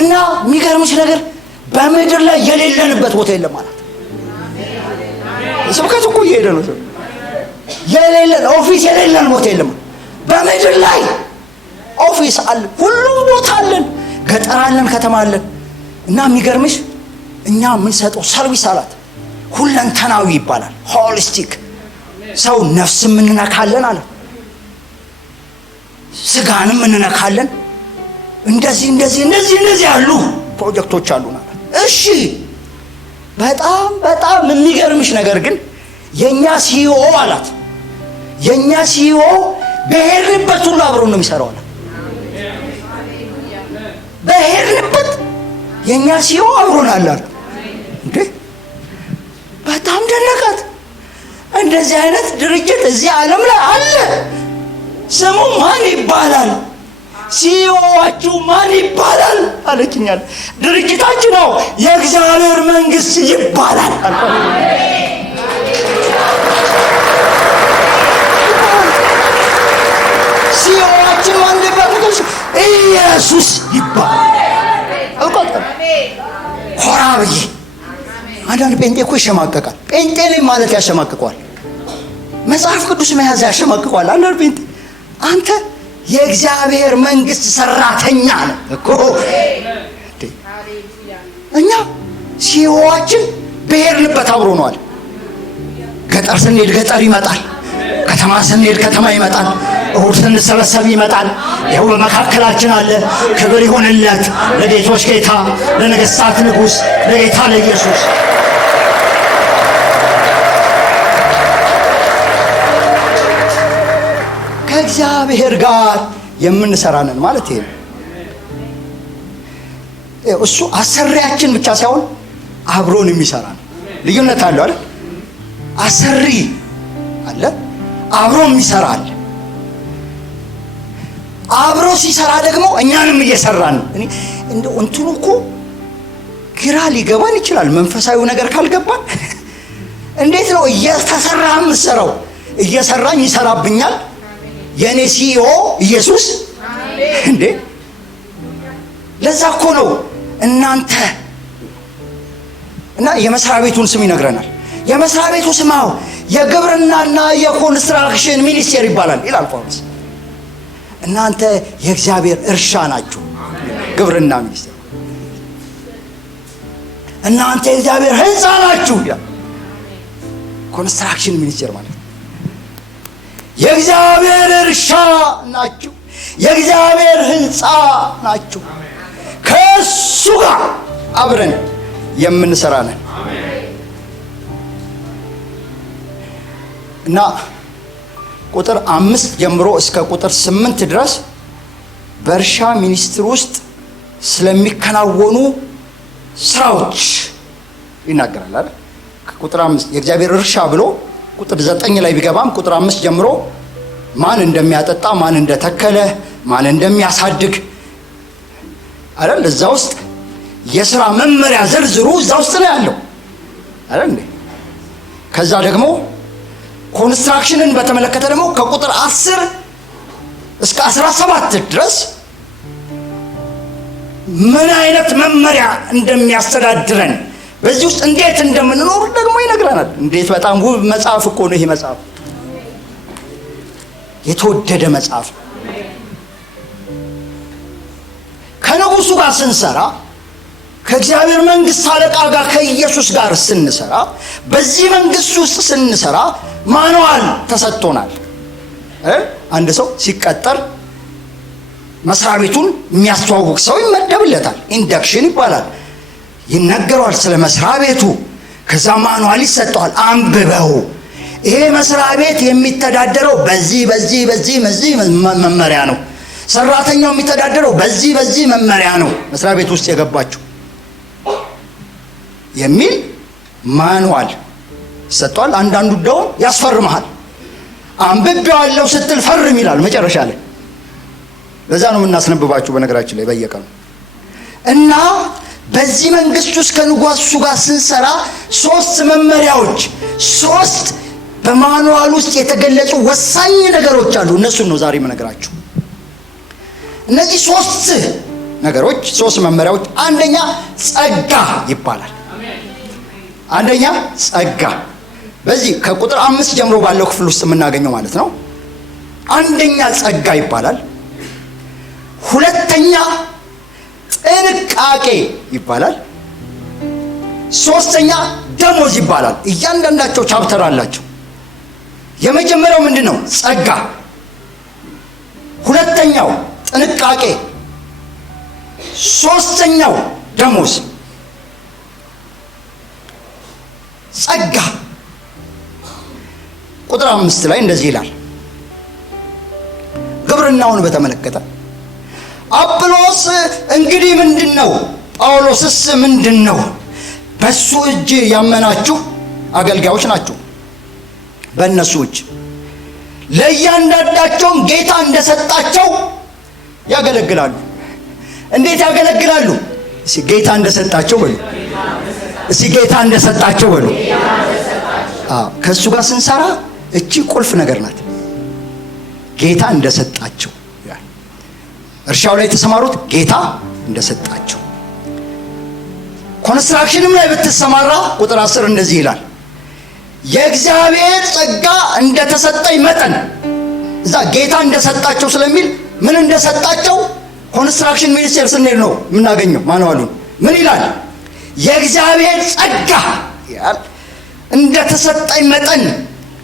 እና የሚገርምሽ ነገር በምድር ላይ የሌለንበት ቦታ የለም ማለት ስብከት እኮ እየሄደ ነው። የሌለን ኦፊስ የሌለን ቦታ የለም። በምድር ላይ ኦፊስ አለ፣ ሁሉም ቦታ አለን፣ ገጠር አለን፣ ከተማ አለን። እና የሚገርምሽ እኛ የምንሰጠው ሰርቪስ አላት ሁለንተናዊ ይባላል፣ ሆሊስቲክ። ሰው ነፍስም እንነካለን አለ፣ ስጋንም እንነካለን። እንደዚህ ያሉ ፕሮጀክቶች አሉና እሺ። በጣም የሚገርምሽ ነገር ግን የኛ ሲኦ አላት፣ የኛ ሲኦ በሄድንበት ሁሉ አብሮ ነው የሚሰራው አለ። በሄድንበት የኛ ሲኦ አብሮን አለ። እንዴ በጣም ደነቃት። እንደዚህ አይነት ድርጅት እዚህ ዓለም ላይ አለ። ስሙ ማን ይባላል? ሲኦዋችሁ ማን ይባላል አለችኛል። ድርጅታችን ነው የእግዚአብሔር መንግስት ይባላል። ሲኦዋችን ማን ይባላል? ኢየሱስ ይባላል። ኮራ ብዬ አንዳንድ ጴንጤ እኮ ይሸማቀቃል። ጴንጤ ነኝ ማለት ያሸማቅቀዋል። መጽሐፍ ቅዱስ መያዝ ያሸማቅቀዋል። አንዳንድ ጴንጤ አንተ የእግዚአብሔር መንግስት ሰራተኛ ነው እኮ። እኛ ሲኦዋችን በሄድንበት አብሮ ነዋል። ገጠር ስንሄድ ገጠር ይመጣል፣ ከተማ ስንሄድ ከተማ ይመጣል፣ እሁድ ስንሰበሰብ ይመጣል። ይኸው በመካከላችን አለ። ክብር ይሁንለት ለጌቶች ጌታ፣ ለነገሥታት ንጉሥ፣ ለጌታ ለኢየሱስ። ከእግዚአብሔር ጋር የምንሰራንን ማለት ይሄ ነው። እሱ አሰሪያችን ብቻ ሳይሆን አብሮን የሚሰራ ነው። ልዩነት አለው አይደል? አሰሪ አለ፣ አብሮ የሚሰራ አለ። አብሮ ሲሰራ ደግሞ እኛንም እየሰራን ነው። እንደው እንትኑ እኮ ግራ ሊገባን ይችላል። መንፈሳዊ ነገር ካልገባን እንዴት ነው እየተሰራ የምሰራው? እየሰራኝ ይሰራብኛል የኔ ሲኦ ኢየሱስ። እንዴ ለዛ እኮ ነው እናንተ እና የመስሪያ ቤቱን ስም ይነግረናል። የመስሪያ ቤቱ ስም የግብርናና የኮንስትራክሽን ሚኒስቴር ይባላል ይላል ጳውሎስ። እናንተ የእግዚአብሔር እርሻ ናችሁ። ግብርና ሚኒስቴር እናንተ የእግዚአብሔር ሕንፃ ናችሁ ይላል። ኮንስትራክሽን ሚኒስቴር ማለት የእግዚአብሔር እርሻ ናችሁ፣ የእግዚአብሔር ሕንፃ ናችሁ። ከእሱ ጋር አብረን የምንሰራ ነን እና ቁጥር 5 ጀምሮ እስከ ቁጥር 8 ድረስ በእርሻ ሚኒስቴር ውስጥ ስለሚከናወኑ ስራዎች ይናገራል አይደል? ቁጥር 5 የእግዚአብሔር እርሻ ብሎ ቁጥር 9 ላይ ቢገባም ቁጥር 5 ጀምሮ ማን እንደሚያጠጣ፣ ማን እንደተከለ፣ ማን እንደሚያሳድግ አይደል? እዛ ውስጥ የሥራ መመሪያ ዝርዝሩ እዛ ውስጥ ነው ያለው አይደል እንዴ? ከዛ ደግሞ ኮንስትራክሽንን በተመለከተ ደግሞ ከቁጥር 10 እስከ 17 ድረስ ምን አይነት መመሪያ እንደሚያስተዳድረን በዚህ ውስጥ እንዴት እንደምንኖር ደግሞ ይነግረናል። እንዴት በጣም ውብ መጽሐፍ እኮ ነው ይሄ መጽሐፍ። የተወደደ መጽሐፍ። ከንጉሱ ጋር ስንሰራ፣ ከእግዚአብሔር መንግስት አለቃ ጋር ከኢየሱስ ጋር ስንሰራ፣ በዚህ መንግስት ውስጥ ስንሰራ ማኑዋል ተሰጥቶናል። አንድ ሰው ሲቀጠር መስሪያ ቤቱን የሚያስተዋውቅ ሰው ይመደብለታል። ኢንደክሽን ይባላል። ይነገረዋል ስለ መስሪያ ቤቱ። ከዛ ማኑዋል ይሰጠዋል። አንብበው ይሄ መስሪያ ቤት የሚተዳደረው በዚህ በዚህ በዚህ በዚህ መመሪያ ነው፣ ሰራተኛው የሚተዳደረው በዚህ በዚህ መመሪያ ነው፣ መስሪያ ቤት ውስጥ የገባችሁ የሚል ማኑዋል ይሰጠዋል። አንዳንዱ ደግሞ ያስፈርምሃል። አንብቤዋለሁ ስትል ፈርም ይላል መጨረሻ ላይ። ለዛ ነው የምናስነብባችሁ በነገራችን ላይ በየቀኑ። እና በዚህ መንግስት ውስጥ ከንጉሱ ጋር ስንሰራ 3 መመሪያዎች፣ 3 በማኑዋል ውስጥ የተገለጹ ወሳኝ ነገሮች አሉ። እነሱን ነው ዛሬ የምነግራችሁ። እነዚህ 3 ነገሮች፣ 3 መመሪያዎች፣ አንደኛ ጸጋ ይባላል። አንደኛ ጸጋ፣ በዚህ ከቁጥር 5 ጀምሮ ባለው ክፍል ውስጥ የምናገኘው ማለት ነው። አንደኛ ጸጋ ይባላል። ሁለተኛ ጥንቃቄ ይባላል። 3ኛ ደሞዝ ይባላል። እያንዳንዳቸው ቻፕተር አላቸው። የመጀመሪያው ምንድን ነው? ጸጋ። ሁለተኛው ጥንቃቄ፣ 3ኛው ደሞዝ። ጸጋ ቁጥር 5 ላይ እንደዚህ ይላል። ግብርናውን በተመለከተ አጵሎስ እንግዲህ ምንድን ነው? ጳውሎስስ ምንድን ነው? በሱ እጅ ያመናችሁ አገልጋዮች ናችሁ። በእነሱ እጅ ለእያንዳንዳቸውም ጌታ እንደሰጣቸው ያገለግላሉ። እንዴት ያገለግላሉ? እስኪ ጌታ እንደሰጣቸው በሉ። እስኪ ጌታ እንደሰጣቸው በሉ። ከእሱ ጋር ስንሰራ እቺ ቁልፍ ነገር ናት። ጌታ እንደሰጣቸው፣ እርሻው ላይ የተሰማሩት ጌታ እንደሰጣቸው። ኮንስትራክሽንም ላይ ብትሰማራ ቁጥር 10 እንደዚህ ይላል፣ የእግዚአብሔር ጸጋ እንደተሰጠኝ መጠን። እዛ ጌታ እንደሰጣቸው ስለሚል ምን እንደሰጣቸው ኮንስትራክሽን ሚኒስቴር ስንሄድ ነው የምናገኘው። ማንዋሉን ምን ይላል? የእግዚአብሔር ጸጋ እንደተሰጠኝ መጠን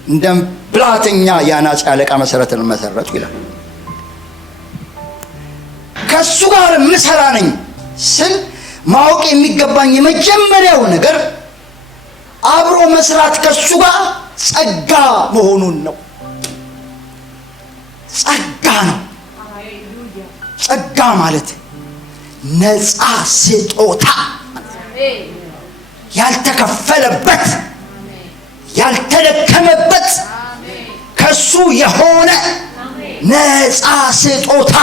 እንደ ብልሃተኛ የአናጺ አለቃ መሰረትን መሰረቱ ይላል። ከሱ ጋር ምሰራ ነኝ ስል ማወቅ የሚገባኝ የመጀመሪያው ነገር አብሮ መስራት ከሱ ጋር ጸጋ መሆኑን ነው። ጸጋ ነው። ጸጋ ማለት ነፃ ስጦታ፣ ያልተከፈለበት፣ ያልተደከመበት ከሱ የሆነ ነፃ ስጦታ።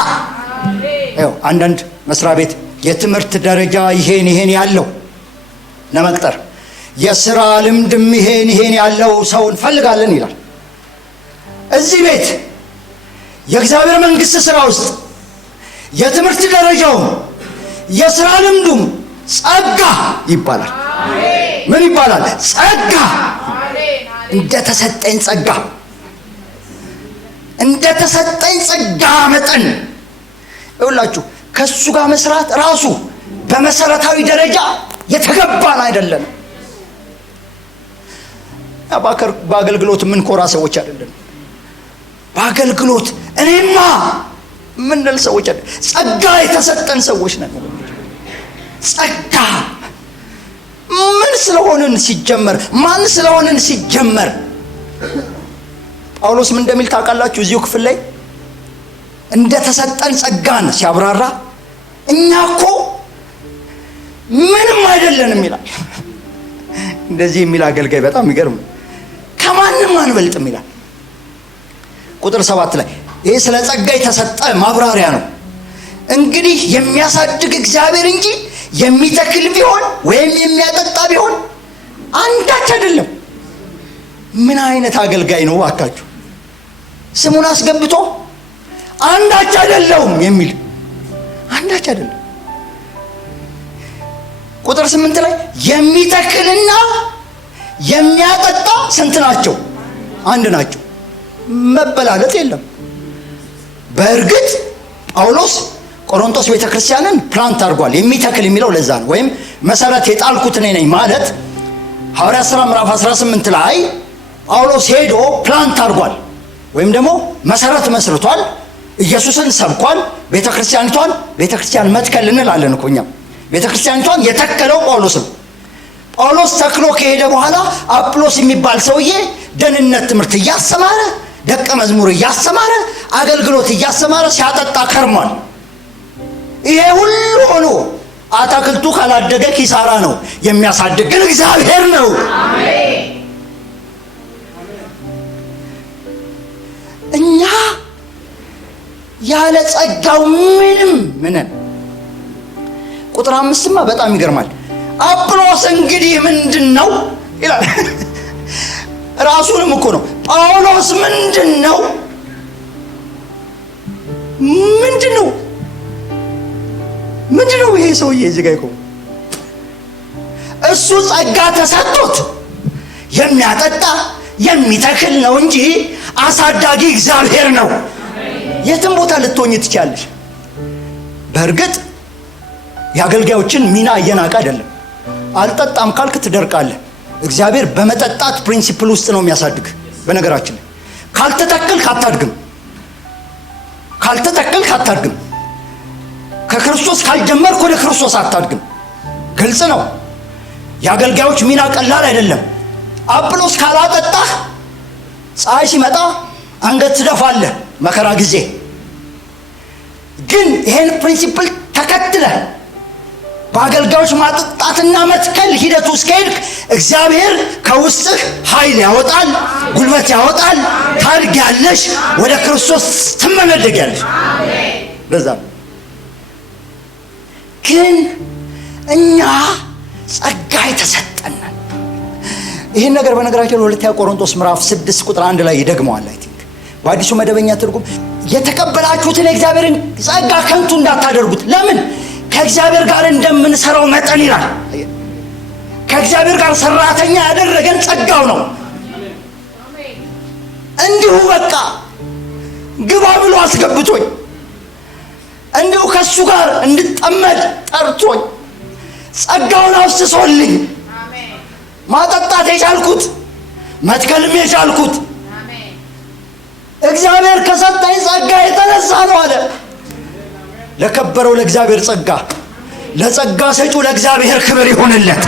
አንዳንድ መስሪያ ቤት የትምህርት ደረጃ ይሄን ያለው ለመቅጠር የሥራ ልምድም ይሄን ያለው ሰው እንፈልጋለን ይላል። እዚህ ቤት የእግዚአብሔር መንግሥት ሥራ ውስጥ የትምህርት ደረጃውም የሥራ ልምዱም ጸጋ ይባላል። ምን ይባላል? ጸጋ። እንደተሰጠኝ ጸጋ መጠን ይውላችሁ ከሱ ጋር መስራት ራሱ በመሰረታዊ ደረጃ የተገባን አይደለም። በአገልግሎት ምን ኮራ ሰዎች አይደለም። በአገልግሎት እኔማ ምንል ሰዎች አይደለም። ጸጋ የተሰጠን ሰዎች ነን። ጸጋ ምን ስለሆንን ሲጀመር ማን ስለሆንን ሲጀመር ጳውሎስ ምን እንደሚል ታውቃላችሁ? እዚሁ ክፍል ላይ እንደተሰጠን ጸጋን ሲያብራራ እኛ እኮ ምንም አይደለንም ይላል። እንደዚህ የሚል አገልጋይ በጣም ይገርም። ከማንም አንበልጥም ይላል። ቁጥር 7 ላይ ይሄ ስለ ጸጋ የተሰጠ ማብራሪያ ነው። እንግዲህ የሚያሳድግ እግዚአብሔር እንጂ የሚተክል ቢሆን ወይም የሚያጠጣ ቢሆን አንዳች አይደለም። ምን አይነት አገልጋይ ነው ባካችሁ? ስሙን አስገብቶ አንዳች አይደለውም የሚል አንዳች አይደለም። ቁጥር 8 ላይ የሚተክልና የሚያጠጣ ስንት ናቸው? አንድ ናቸው። መበላለጥ የለም። በእርግጥ ጳውሎስ ቆሮንቶስ ቤተክርስቲያንን ፕላንት አድርጓል። የሚተክል የሚለው ለዛ ነው። ወይም መሰረት የጣልኩት እኔ ነኝ ማለት ሐዋርያት ሥራ ምዕራፍ 18 ላይ ጳውሎስ ሄዶ ፕላንት አድርጓል ወይም ደግሞ መሰረት መስርቷል። ኢየሱስን ሰብኳል። ቤተክርስቲያን መትከል እንላለን እኮ እኛም። ቤተክርስቲያኒቷን የተከለው ጳውሎስ ነው። ጳውሎስ ተክሎ ከሄደ በኋላ አጵሎስ የሚባል ሰውዬ ደህንነት ትምህርት እያስተማረ ደቀ መዝሙር እያስተማረ አገልግሎት እያስተማረ ሲያጠጣ ከርሟል። ይሄ ሁሉ ሆኖ አታክልቱ ካላደገ ኪሳራ ነው። የሚያሳድግ ግን እግዚአብሔር ነው። አሜን። እኛ ያለ ጸጋው ምንም ቁጥር 5ማ በጣም ይገርማል። አጵሎስ እንግዲህ ምንድነው ይላል። ራሱንም እኮ ነው። ጳውሎስ ምንድነው ይሄ ሰውዬ እዚህ ጋር ይቆም። እሱ ጸጋ ተሰጥቶት የሚያጠጣ የሚተክል ነው እንጂ አሳዳጊ እግዚአብሔር ነው። የትም ቦታ ልትሆኝ ትችያለሽ። በእርግጥ የአገልጋዮችን ሚና እየናቀ አይደለም። አልጠጣም ካልክ ትደርቃለህ። እግዚአብሔር በመጠጣት ፕሪንሲፕል ውስጥ ነው የሚያሳድግ። በነገራችን ላይ ካልተተከልክ አታድግም። ከክርስቶስ ካልጀመርክ ወደ ክርስቶስ አታድግም። ግልጽ ነው። የአገልጋዮች ሚና ቀላል አይደለም። አጵሎስ ካላጠጣህ ፀሐይ ሲመጣ አንገት ትደፋለህ መከራ ጊዜ። ግን ይሄን ፕሪንሲፕል ተከትለህ በአገልጋዮች ማጠጣትና መትከል ሂደቱ ውስጥ ከሄድክ እግዚአብሔር ከውስጥህ ኃይል ያወጣል፣ ጉልበት ያወጣል። ታድጊያለሽ፣ ወደ ክርስቶስ ትመነደጊያለሽ። በዛ ግን እኛ ጸጋ የተሰጠን ይህን ነገር በነገራችን ሁለተኛ ቆሮንቶስ ምዕራፍ 6 ቁጥር 1 ላይ ይደግመዋል። አይ ቲንክ በአዲሱ መደበኛ ትርጉም የተቀበላችሁትን የእግዚአብሔርን ጸጋ ከንቱ እንዳታደርጉት። ለምን? ከእግዚአብሔር ጋር እንደምንሰራው መጠን ይላል። ከእግዚአብሔር ጋር ሰራተኛ ያደረገን ጸጋው ነው። እንዲሁ በቃ ግባ ብሎ አስገብቶኝ እንዲሁ ከሱ ጋር እንድጠመድ ጠርቶኝ ጸጋውን አፍስሶልኝ ማጠጣት የቻልኩት መትከልም የቻልኩት እግዚአብሔር ከሰጠኝ ጸጋ የተነሳ ነው አለ። ለከበረው ለእግዚአብሔር ጸጋ፣ ለጸጋ ሰጪው ለእግዚአብሔር ክብር ይሁንለት።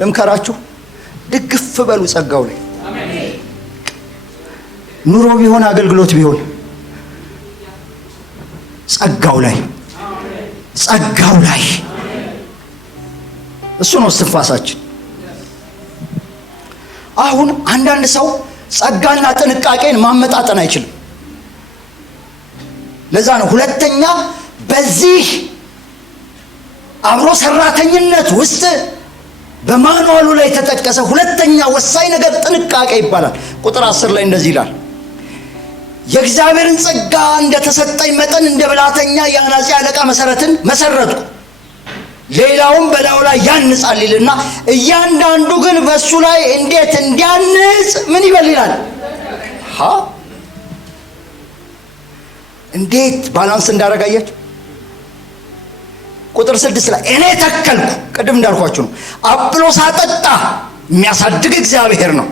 ልምከራችሁ፣ ድግፍ በሉ ጸጋው ላይ። ኑሮ ቢሆን አገልግሎት ቢሆን ጸጋው ላይ እሱ ነው እስትንፋሳችን። አሁን አንዳንድ ሰው ጸጋና ጥንቃቄን ማመጣጠን አይችልም። ለዛ ነው ሁለተኛ በዚህ አብሮ ሰራተኝነት ውስጥ በማኑዋሉ ላይ የተጠቀሰ ሁለተኛ ወሳኝ ነገር ጥንቃቄ ይባላል። ቁጥር 10 ላይ እንደዚህ ይላል፣ የእግዚአብሔርን ጸጋ እንደተሰጠኝ መጠን እንደ ብልሃተኛ የአናጺ አለቃ መሰረትን መሰረትኩ፣ ሌላውም በላዩ ላይ ያንጻል ይልና እያንዳንዱ ግን በሱ ላይ እንዴት እንዲያንጽ ምን ይበል ይላል። እንዴት ባላንስ እንዳረጋያችሁ ቁጥር 6 ላይ እኔ ተከልኩ፣ ቅድም እንዳልኳችሁ ነው። አጵሎስ አጠጣ፣ የሚያሳድግ እግዚአብሔር ነው።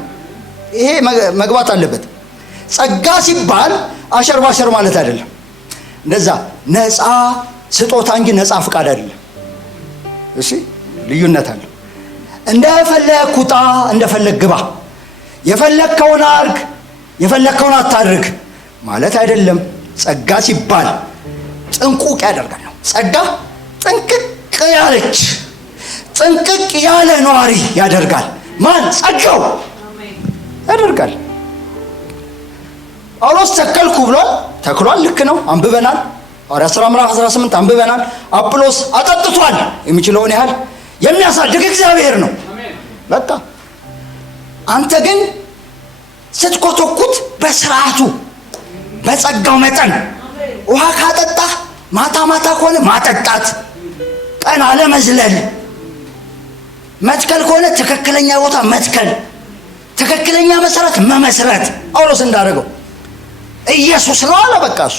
ይሄ መግባት አለበት። ጸጋ ሲባል አሸር ባሸር ማለት አይደለም። እንደዛ ነፃ ስጦታ እንጂ ነፃ ፍቃድ አይደለም። እሺ ልዩነት አለ። እንደፈለክ ውጣ፣ እንደፈለክ ግባ፣ የፈለከውን አርግ፣ የፈለከውን አታድርግ ማለት አይደለም። ጸጋ ሲባል ጥንቁቅ ያደርጋል ነው። ጸጋ ጥንቅቅ ያለች ጥንቅቅ ያለ ነዋሪ ያደርጋል። ማን? ጸጋው ያደርጋል። ጳውሎስ ተከልኩ ብሏል፣ ተክሏል። ልክ ነው፣ አንብበናል። ሐዋርያት ሥራ ምዕራፍ 18 አንብበናል። አጵሎስ አጠጥቷል፣ የሚችለውን ያህል የሚያሳድግ እግዚአብሔር ነው። በቃ አንተ ግን ስትኮተኩት በስርዓቱ በጸጋው መጠን ውሃ ካጠጣ ማታ ማታ ከሆነ ማጠጣት፣ ቀን አለ መዝለል፣ መትከል ከሆነ ትክክለኛ ቦታ መትከል፣ ትክክለኛ መሰረት መመስረት። ጳውሎስ እንዳደረገው ኢየሱስ ነው አለ። በቃ እሱ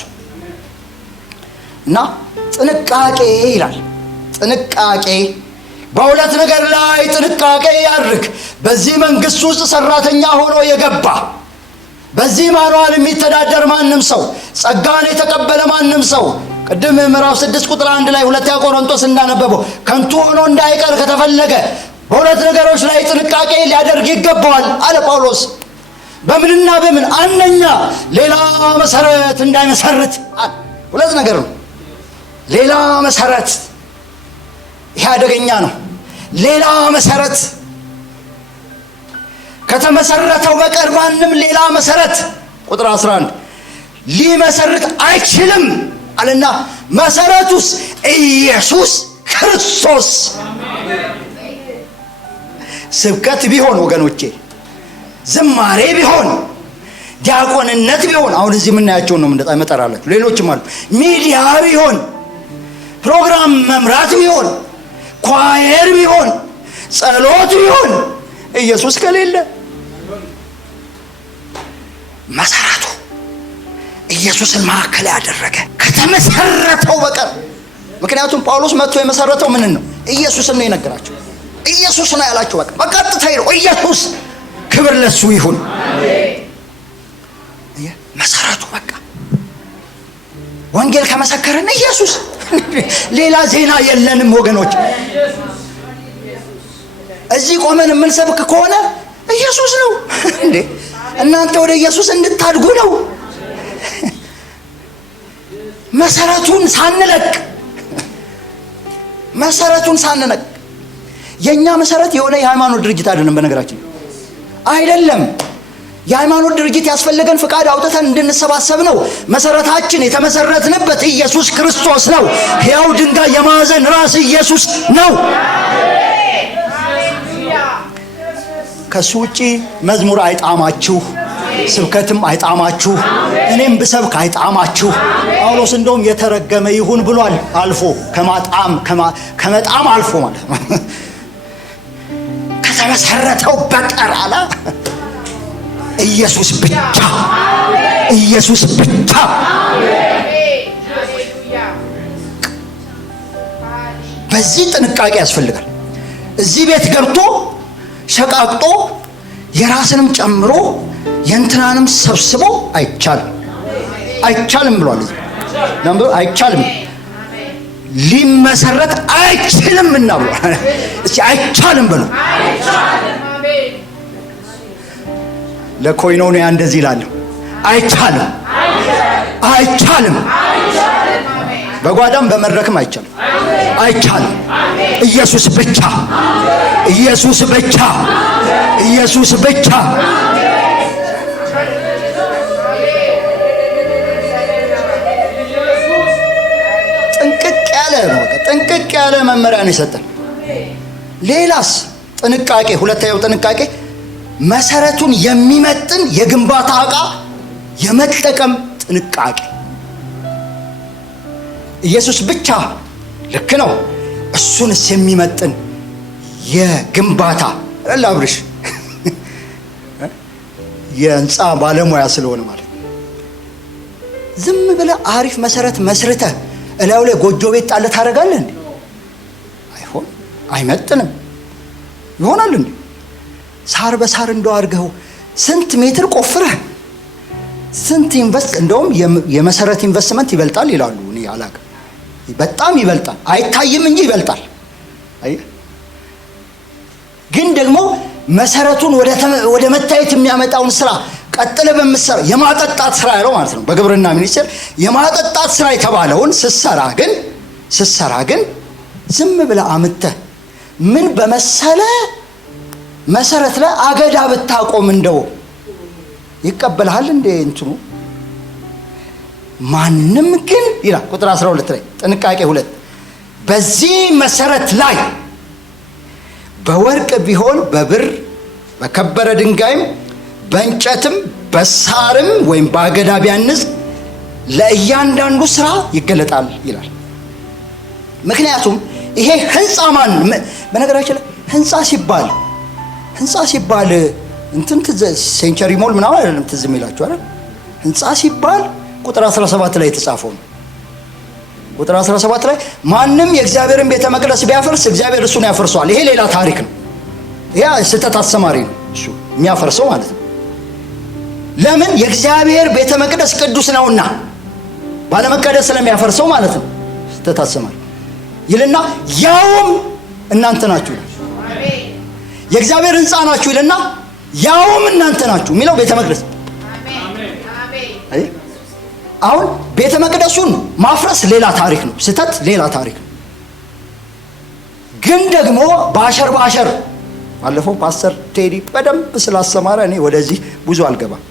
እና ጥንቃቄ ይላል። ጥንቃቄ በሁለት ነገር ላይ ጥንቃቄ ያድርግ። በዚህ መንግስት ውስጥ ሰራተኛ ሆኖ የገባ በዚህ ማኑዋል የሚተዳደር ማንም ሰው፣ ጸጋን የተቀበለ ማንም ሰው ቅድም ምዕራፍ 6 ቁጥር 1 ላይ ሁለተኛ ቆሮንቶስ እንዳነበበው ከንቱ ሆኖ እንዳይቀር ከተፈለገ በሁለት ነገሮች ላይ ጥንቃቄ ሊያደርግ ይገባዋል አለ ጳውሎስ። በምንና በምን? አንደኛ ሌላ መሰረት እንዳይመሰርት። ሁለት ነገር ነው። ሌላ መሰረት፣ ይሄ አደገኛ ነው። ሌላ መሰረት ከተመሰረተው በቀር ማንም ሌላ መሰረት ቁጥር 11 ሊመሰርት አይችልም አለና መሰረቱስ ኢየሱስ ክርስቶስ። ስብከት ቢሆን ወገኖቼ፣ ዝማሬ ቢሆን፣ ዲያቆንነት ቢሆን፣ አሁን እዚህ የምናያቸው ነው መጠራላችሁ፣ ሌሎችም አሉ። ሚዲያ ቢሆን፣ ፕሮግራም መምራት ቢሆን፣ ኳየር ቢሆን፣ ጸሎት ቢሆን፣ ኢየሱስ ከሌለ መሰረቱ ኢየሱስን ማዕከል ያደረገ ከተመሰረተው በቀር። ምክንያቱም ጳውሎስ መጥቶ የመሰረተው ምንን ነው? ኢየሱስን ነው የነገራቸው። ኢየሱስ ነው ያላቸው። በቃ በቀጥታ ነው ኢየሱስ። ክብር ለሱ ይሁን። መሰረቱ በቃ ወንጌል ከመሰከረን ኢየሱስ፣ ሌላ ዜና የለንም ወገኖች። እዚህ ቆመን የምንሰብክ ከሆነ ኢየሱስ ነው እንዴ? እናንተ ወደ ኢየሱስ እንድታድጉ ነው። መሰረቱን ሳንለቅ የኛ መሰረት የሆነ የሃይማኖት ድርጅት አይደለም። በነገራችን አይደለም። የሃይማኖት ድርጅት ያስፈልገን ፍቃድ አውጥተን እንድንሰባሰብ ነው። መሰረታችን የተመሰረትንበት ኢየሱስ ክርስቶስ ነው። ሕያው ድንጋይ የማዕዘን ራስ ኢየሱስ ነው። ከሱ ውጪ መዝሙር አይጣማችሁ፣ ስብከትም አይጣማችሁ፣ እኔም ብሰብክ አይጣማችሁ። ጳውሎስ እንደውም የተረገመ ይሁን ብሏል። አልፎ ከመጣም አልፎ ማለት ነው። ከተመሰረተው በቀር አለ ኢየሱስ ብቻ፣ ኢየሱስ ብቻ። በዚህ ጥንቃቄ ያስፈልጋል። እዚህ ቤት ገብቶ ሸቃቅጦ የራስንም ጨምሮ የእንትናንም ሰብስቦ አይቻልም ብሏል። አይቻልም፣ ሊመሰረት አይችልም እና ብሏል። እስኪ አይቻልም ብሎ ለኮይኖኒያ እንደዚህ ይላል። አይቻልም። በጓዳም በመድረክም አይቻልም። ኢየሱስ ብቻ፣ ኢየሱስ ብቻ፣ ኢየሱስ ብቻ። ጥንቅቅ ያለ መመሪያ ነው የሰጠን። ሌላስ ጥንቃቄ፣ ሁለተኛው ጥንቃቄ መሰረቱን የሚመጥን የግንባታ ዕቃ የመጠቀም ጥንቃቄ። ኢየሱስ ብቻ ልክ ነው። እሱንስ የሚመጥን የግንባታ አብርሽ የህንፃ ባለሙያ ስለሆነ ማለት ነው። ዝም ብለህ አሪፍ መሰረት መስርተህ እላዩ ላይ ጎጆ ቤት ጣል ታደርጋለህ እንዴ? አይሆን፣ አይመጥንም። ይሆናል እንዴ? ሳር በሳር እንደው አድርገው ስንት ሜትር ቆፍረህ ስንት ኢንቨስት፣ እንደውም የመሰረት ኢንቨስትመንት ይበልጣል ይላሉ። እኔ አላውቅም፣ በጣም ይበልጣል። አይታይም እንጂ ይበልጣል። አይ ግን ደግሞ መሰረቱን ወደ መታየት የሚያመጣውን ስራ ቀጥለ በመሰራ የማጠጣት ስራ ያለው ማለት ነው። በግብርና ሚኒስቴር የማጠጣት ስራ የተባለውን ስትሰራ ግን ዝም ብለህ አምጥተህ ምን በመሰለ መሰረት ላይ አገዳ ብታቆም እንደው ይቀበልሃል እንደ እንትኑ? ማንም ግን ይላል ቁጥር 12 ላይ ጥንቃቄ 2 በዚህ መሰረት ላይ በወርቅ ቢሆን በብር በከበረ ድንጋይም በእንጨትም በሳርም ወይም በአገዳ ቢያንጽ ለእያንዳንዱ ስራ ይገለጣል ይላል። ምክንያቱም ይሄ ህንፃ በነገራችን ላይ ህንፃ ሲባል እንትን ሴንቸሪ ሞል ምናምን አይደለም ትዝ የሚላችሁ አይደል? ህንፃ ሲባል ቁጥር 17 ላይ የተጻፈው ነው። ቁጥር 17 ላይ ማንም የእግዚአብሔርን ቤተ መቅደስ ቢያፈርስ እግዚአብሔር እሱን ያፈርሰዋል። ይሄ ሌላ ታሪክ ነው። ያ ስህተት አስተማሪ ነው እሱ የሚያፈርሰው ማለት ነው። ለምን? የእግዚአብሔር ቤተ መቅደስ ቅዱስ ነውና ባለመቀደስ ስለሚያፈርሰው ማለት ነው። ስህተት አስተማሪ ይልና ያውም እናንተ ናችሁ፣ የእግዚአብሔር ህንፃ ናችሁ ይልና ያውም እናንተ ናችሁ የሚለው ቤተ መቅደስ። አሁን ቤተ መቅደሱን ማፍረስ ሌላ ታሪክ ነው፣ ስህተት ሌላ ታሪክ ነው። ግን ደግሞ ባሸር ባለፈው ፓስተር ቴዲ በደንብ ስላስተማረ እኔ ወደዚህ ብዙ አልገባም።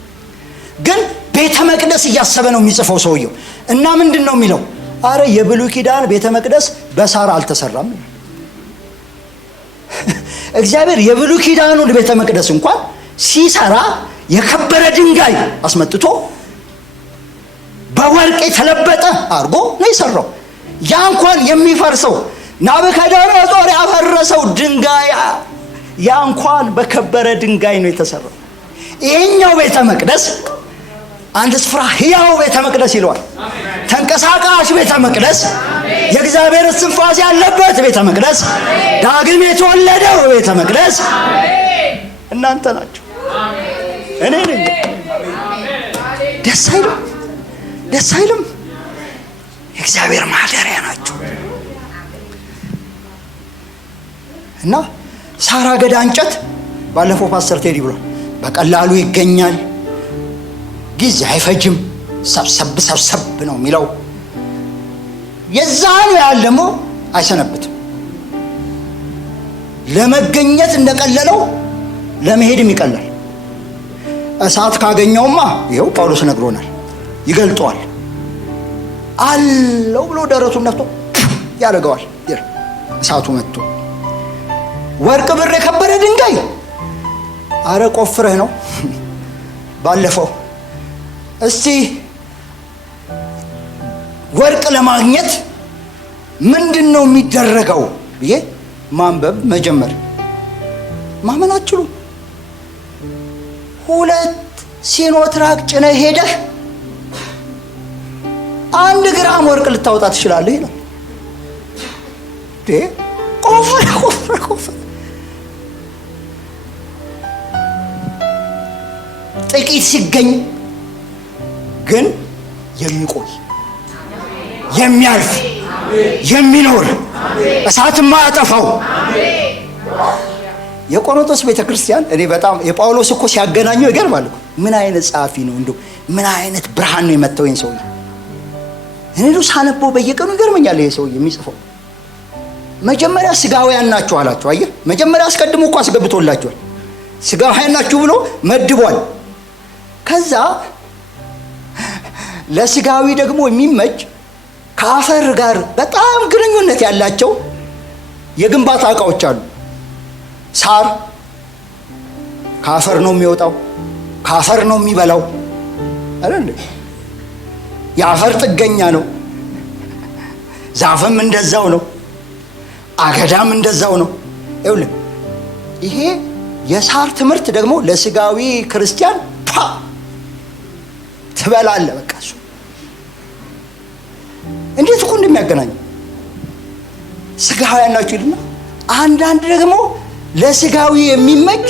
ግን ቤተ መቅደስ እያሰበ ነው የሚጽፈው ሰውየው እና ምንድን ነው የሚለው? አረ የብሉይ ኪዳን ቤተ መቅደስ በሳር አልተሰራም። እግዚአብሔር የብሉይ ኪዳኑን ቤተ መቅደስ እንኳን ሲሰራ የከበረ ድንጋይ አስመጥቶ በወርቅ የተለበጠ አድርጎ ነው የሰራው። ያ እንኳን የሚፈርሰው ናቡከደነፆር ያፈረሰው ድንጋይ ያ እንኳን በከበረ ድንጋይ ነው የተሰራው። ይሄኛው ቤተ መቅደስ አንድ ስፍራ ሕያው ቤተ መቅደስ ይለዋል። ተንቀሳቃሽ ቤተ መቅደስ፣ የእግዚአብሔር እስትንፋስ ያለበት ቤተ መቅደስ፣ ዳግም የተወለደው ቤተ መቅደስ እናንተ ናችሁ፣ እኔ ነኝ። ደስ አይልም? የእግዚአብሔር ማደሪያ ናችሁ። እና ሳር፣ አገዳ፣ እንጨት ባለፈው ፓስተር ቴዲ ብሏል፣ በቀላሉ ይገኛል፣ ጊዜ አይፈጅም፣ ሰብሰብ ነው የሚለው። የዛኑ ያህል ደግሞ አይሰነብትም። ለመገኘት እንደቀለለው ለመሄድም ይቀላል። እሳት ካገኘውማ ይኸው ጳውሎስ ነግሮናል፣ ይገልጠዋል። አለው ብሎ ደረቱን ነፍቶ ያደርገዋል። እሳቱ መጥቶ ወርቅ፣ ብር፣ የከበረ ድንጋይ አረ ቆፍረህ ነው። ባለፈው እስቲ ወርቅ ለማግኘት ምንድን ነው የሚደረገው ብዬ ማንበብ መጀመር ማመን አትችሉም። 2 ሲኖትራክ ጭነህ ሄደህ 1 ግራም ወርቅ ልታወጣ ትችላለህ ይላል። ቆፍረ ጥቂት ሲገኝ ግን የሚቆይ የሚያልፍ የሚኖር እሳት ማያጠፋው የቆሮንቶስ ቤተክርስቲያን እኔ በጣም የጳውሎስ እኮ ሲያገናኘው ይገርማል። ምን አይነት ጻፊ ነው እንደው ምን አይነት ብርሃን ነው የመጣው ይሄን ሰውዬ። እኔ ነው ሳነበው በየቀኑ ይገርመኛል። ይሄ ሰውዬ የሚጽፈው መጀመሪያ ስጋውያን ናችሁ አላችሁ። አየህ፣ መጀመሪያ አስቀድሞ እኮ አስገብቶላችኋል። ስጋውያን ናችሁ ብሎ መድቧል። ከዛ ለስጋዊ ደግሞ የሚመች ከአፈር ጋር በጣም ግንኙነት ያላቸው የግንባታ ዕቃዎች አሉ። ሳር ከአፈር ነው የሚወጣው፣ ከአፈር ነው የሚበላው አይደል? የአፈር ጥገኛ ነው። ዛፍም እንደዛው ነው። አገዳም እንደዛው ነው። ይኸውልህ ይሄ የሳር ትምህርት ደግሞ ለስጋዊ ክርስቲያን ትበላለህ። በቃ እሱ እንዴት እኮ እንደሚያገናኝ ስጋውያን ናቸው ይልና አንዳንድ ደግሞ ለስጋዊ የሚመች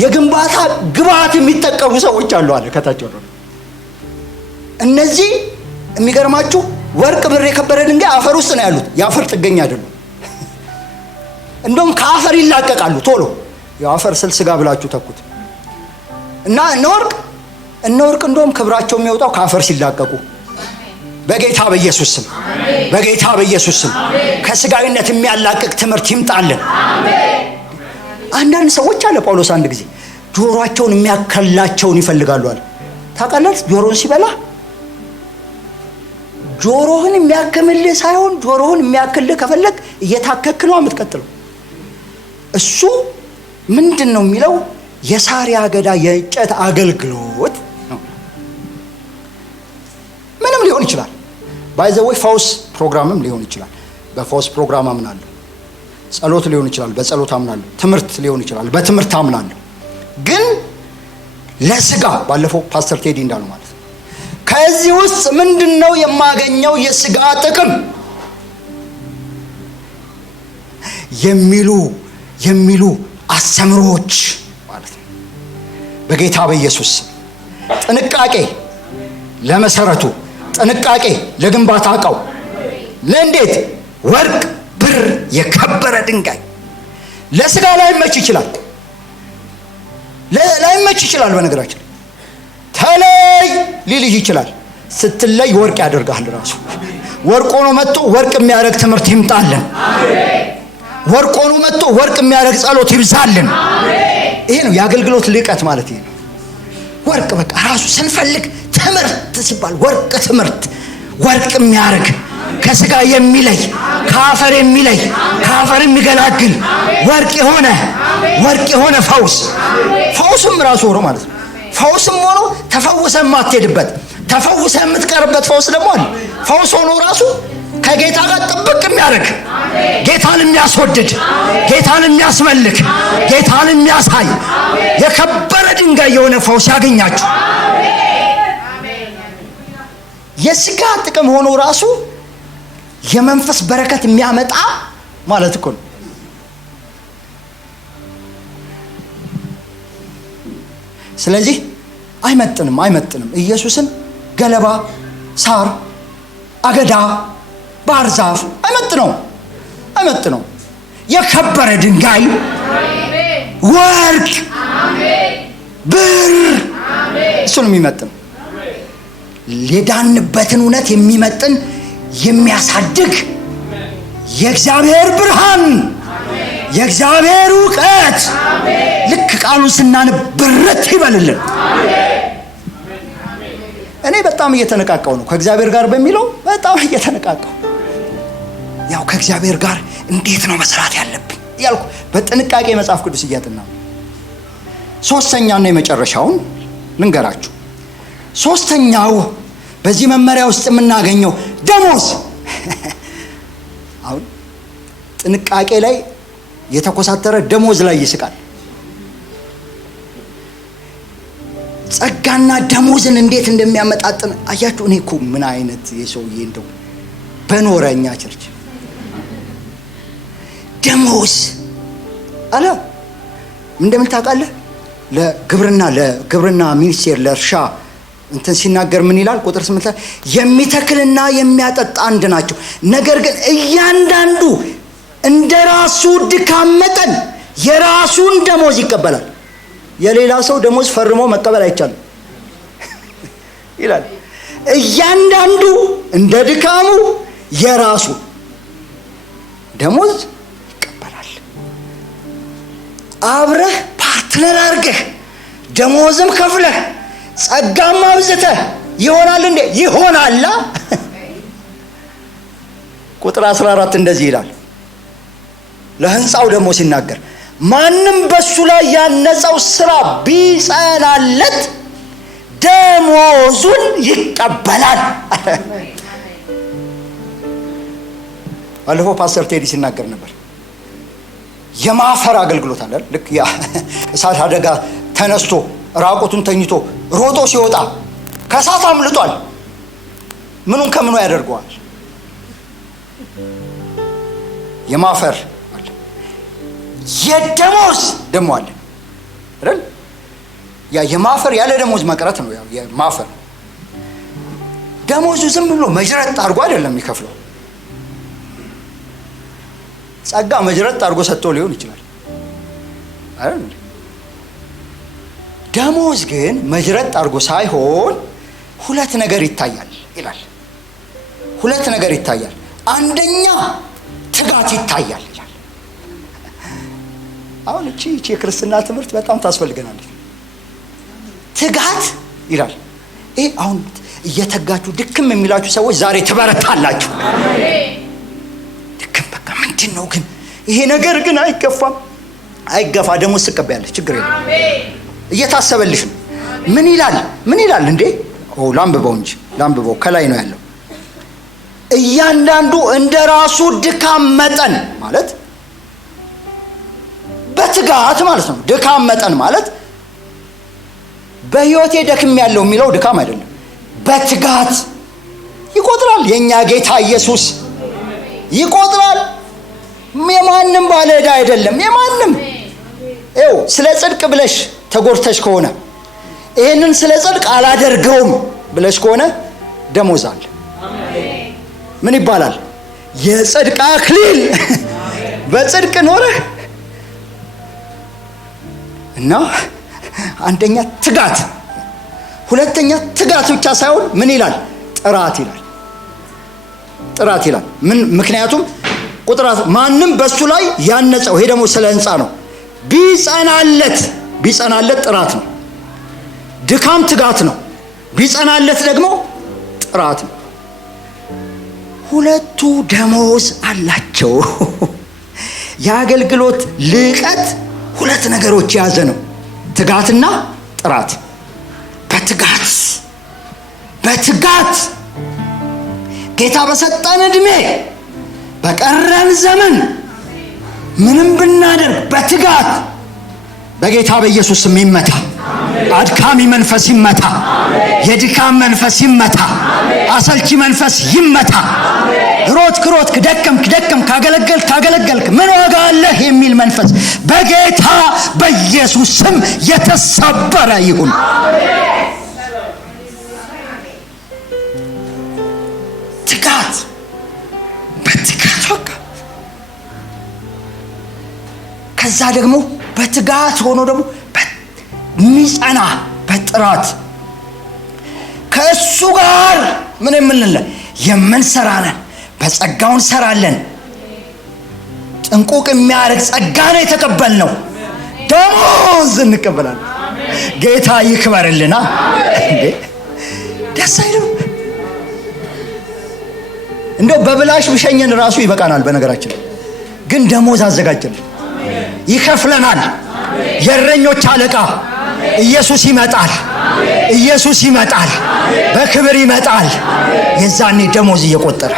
የግንባታ ግብአት የሚጠቀሙ ሰዎች አሉ አለ ከታች ወርዶ። እነዚህ የሚገርማችሁ ወርቅ ብር የከበረ ድንጋይ አፈር ውስጥ ነው ያሉት። የአፈር ጥገኛ አይደሉም። እንደውም ከአፈር ይላቀቃሉ ቶሎ። የአፈር ስል ስጋ ብላችሁ ተኩት እና እነ ወርቅ እንደውም ክብራቸው የሚወጣው ከአፈር ሲላቀቁ። በጌታ በኢየሱስ ስም በጌታ በኢየሱስ ስም ከስጋዊነት የሚያላቅቅ ትምህርት ይምጣልን። አንዳንድ ሰዎች አለ ጳውሎስ አንድ ጊዜ ጆሮአቸውን የሚያከላቸውን ይፈልጋሉ አለ። ታውቃለህ ጆሮን ሲበላ ጆሮህን የሚያክምልህ ሳይሆን ጆሮህን የሚያክልህ ከፈለግ እየታከክ ነው የምትቀጥለው። እሱ ምንድን ነው የሚለው የሳር አገዳ የእንጨት አገልግሎት ነው። ምንም ሊሆን ይችላል። ባይዘወይ ፈውስ ፕሮግራምም ሊሆን ይችላል። በፈውስ ፕሮግራም አምናለሁ። ጸሎት ሊሆን ይችላል፣ በጸሎት አምናለሁ። ትምህርት ሊሆን ይችላል፣ በትምህርት አምናለሁ። ግን ለስጋ ባለፈው ፓስተር ቴዲ እንዳለው ማለት ነው ከዚህ ውስጥ ምንድነው የማገኘው የስጋ ጥቅም የሚሉ አስተምሮች ማለት ነው። በጌታ በኢየሱስ ጥንቃቄ ለመሰረቱ፣ ጥንቃቄ ለግንባታ ዕቃው። ለእንዴት ወርቅ ብር የከበረ ድንጋይ ለስጋ ላይመች ይችላል፣ ላይመች ይችላል። በነገራችን ተለይ ሊልህ ይችላል። ስትለይ ወርቅ ያደርጋል። ራሱ ወርቅ ሆኖ መጥቶ ወርቅ የሚያደርግ ትምህርት ይምጣልን። ወርቅ ሆኖ መጥቶ ወርቅ የሚያደርግ ጸሎት ይብዛልን። ይሄ ነው የአገልግሎት ልቀት ማለት። ይሄ ወርቅ በቃ ራሱ ስንፈልግ ትምህርት ሲባል ወርቅ ትምህርት ወርቅ የሚያደርግ ከስጋ የሚለይ ከአፈር የሚለይ ከአፈር የሚገላግል ወርቅ የሆነ ፈውስም ራሱ ሆኖ ማለት ነው። ፈውስም ሆኖ ተፈውሰህ የማትሄድበት ተፈውሰህ የምትቀርበት ፈውስ ደግሞ አለ። ፈውስ ሆኖ ራሱ ከጌታ ጋር ጥብቅ የሚያደርግ ጌታን የሚያስወድድ ጌታን የሚያስመልክ ጌታን የሚያሳይ የከበረ ድንጋይ የሆነ ፈውስ ያገኛችሁ። የስጋ ጥቅም ሆኖ ራሱ የመንፈስ በረከት የሚያመጣ ማለት እኮ ነው። ስለዚህ አይመጥንም ኢየሱስን ገለባ፣ ሳር፣ አገዳ፣ ባህር ዛፍ አይመጥነው። የከበረ ድንጋይ ወርቅ፣ ብር እሱን የሚመጥን የዳንበትን እውነት የሚመጥን የሚያሳድግ የእግዚአብሔር ብርሃን የእግዚአብሔር ዕውቀት ልክ ቃሉን ስናነብ ብርት ይበልልን። እኔ በጣም እየተነቃቀው ነው ከእግዚአብሔር ጋር በሚለው በጣም እየተነቃቀው ያው ከእግዚአብሔር ጋር እንዴት ነው መስራት ያለብኝ ያልኩ በጥንቃቄ መጽሐፍ ቅዱስ እያጠናሁ። ሶስተኛና የመጨረሻውን ልንገራችሁ። ሶስተኛው በዚህ መመሪያ ውስጥ የምናገኘው ደሞዝ። አሁን ጥንቃቄ ላይ የተኮሳተረ ደሞዝ ላይ ይስቃል። ጸጋና ደሞዝን እንዴት እንደሚያመጣጥን አያችሁ። እኔ እኮ ምን አይነት የሰውዬ እንደው በኖረኛ ቸርች ደሞዝ አለ እንደምን ታውቃለህ? ለግብርና ሚኒስቴር ለእርሻ እንትን ሲናገር ምን ይላል? ቁጥር 8 ላይ የሚተክልና የሚያጠጣ አንድ ናቸው፣ ነገር ግን እያንዳንዱ እንደራሱ ድካም መጠን የራሱን ደሞዝ ይቀበላል። የሌላ ሰው ደሞዝ ፈርሞ መቀበል አይቻልም ይላል። እያንዳንዱ እንደ ድካሙ የራሱ ደሞዝ ይቀበላል። አብረህ ፓርትነር አድርገህ ደሞዝም ከፍለህ ጸጋም አብዝተህ ይሆናል እንዴ? ይሆናል። ቁጥር 14 እንደዚህ ይላል። ለህንፃው ደግሞ ሲናገር ማንም በሱ ላይ ያነጸው ስራ ቢጸናለት ደሞዙን ይቀበላል። ባለፈው ፓስተር ቴዲ ሲናገር ነበር። የማፈር አገልግሎት አለ። ልክ ያ እሳት አደጋ ተነስቶ ራቁቱን ተኝቶ ሮጦ ሲወጣ ከእሳት አምልጧል። ምኑን ከምኑ ያደርገዋል? የማፈር አለ። የደሞዝ ደሞ አለ አይደል? ያ የማፈር ያለ ደሞዝ መቅረት ነው። ያው የማፈር ደሞዙ ዝም ብሎ መጅረት አድርጎ አይደለም የሚከፍለው። ጸጋ መጅረት አድርጎ ሰጥቶ ሊሆን ይችላል አይደል? ደሞዝ ግን መጅረት አድርጎ ሳይሆን ሁለት ነገር ይታያል ይላል። ሁለት ነገር ይታያል። አንደኛ ትጋት ይታያል ይላል። አሁን እቺ የክርስትና ትምህርት በጣም ታስፈልገናለች። ትጋት ይላል። ይሄ አሁን እየተጋችሁ ድክም የሚላችሁ ሰዎች ዛሬ ትበረታላችሁ። ድክም በቃ ምንድን ነው ግን ይሄ ነገር ግን አይገፋ ደሞዝ ትቀበያለሽ፣ ችግር የለም። እየታሰበልሽ ነው። ምን ይላል እንዴ? ላንብበው እንጂ ላንብበው፣ ከላይ ነው ያለው። እያንዳንዱ እንደራሱ ድካም መጠን ማለት በትጋት ማለት ነው። ድካም መጠን ማለት በህይወቴ ደክም ያለው የሚለው ድካም አይደለም፣ በትጋት ይቆጥራል። የኛ ጌታ ኢየሱስ ይቆጥራል። የማንም ባለ ዕዳ አይደለም። የማንም ስለ ጽድቅ ብለሽ ተጎድተሽ ከሆነ ይሄንን ስለ ጽድቅ አላደርገውም ብለሽ ከሆነ ደሞዝ አለ። ምን ይባላል? የጽድቅ አክሊል በጽድቅ ኖረህ እና አንደኛ ትጋት፣ ሁለተኛ ትጋት ብቻ ሳይሆን ምን ይላል? ጥራት ይላል። ጥራት ይላል። ምክንያቱም ቁጥራት ማንም በሱ ላይ ያነጸው፣ ይሄ ደግሞ ስለ ህንፃ ነው። ቢጸናለት ጥራት ነው። ድካም ትጋት ነው። ቢጸናለት ደግሞ ጥራት ነው። ሁለቱ ደሞዝ አላቸው። የአገልግሎት ልቀት ሁለት ነገሮች የያዘ ነው፣ ትጋትና ጥራት። በትጋት ጌታ በሰጠን እድሜ በቀረን ዘመን ምንም ብናደርግ በትጋት በጌታ በኢየሱስ ስም ይመታ። አድካሚ መንፈስ ይመታ። የድካም መንፈስ ይመታ። አሰልቺ መንፈስ ይመታ። ሮጥክ ደከምክ ካገለገልክ ምን ዋጋ አለህ የሚል መንፈስ በጌታ በኢየሱስ ስም የተሰበረ ይሁን። በትጋት በቃ ከዛ ደግሞ በትጋት ሆኖ ደግሞ ሚጸና በጥራት ከእሱ ጋር ምን የምንሰራለን፣ በጸጋው እንሰራለን። ጥንቁቅ የሚያደርግ ጸጋ ነው የተቀበልነው፣ ደሞዝ እንቀበላለን። ጌታ ይክበርልና። ደስ አይልም? እንደው በብላሽ ብሸኘን ራሱ ይበቃናል። በነገራችን ግን ደሞዝ አዘጋጀልን፣ ይከፍለናል። የእረኞች አለቃ ኢየሱስ ይመጣል፣ በክብር ይመጣል። የዛኔ ደሞዝ እየቆጠረ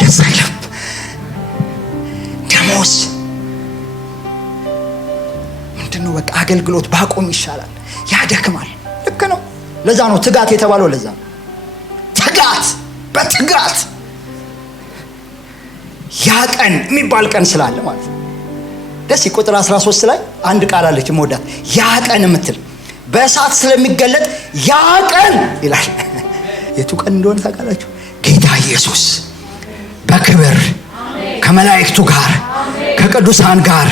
ደስ አይልም? ደሞዝ ምንድነው? በቃ አገልግሎት ባቆም ይሻላል፣ ያደክማል። ልክ ነው። ለዛ ነው ትጋት የተባለው። ለዛ ነው በትጋት ያ ቀን የሚባል ቀን ስላለ ማለት ነው። ደስ ቁጥር 13 ላይ አንድ ቃል አለች የምወዳት፣ ያ ቀን የምትል በእሳት ስለሚገለጥ ያ ቀን ይላል። የቱ ቀን እንደሆነ ታውቃላችሁ? ጌታ ኢየሱስ በክብር ከመላእክቱ ጋር ከቅዱሳን ጋር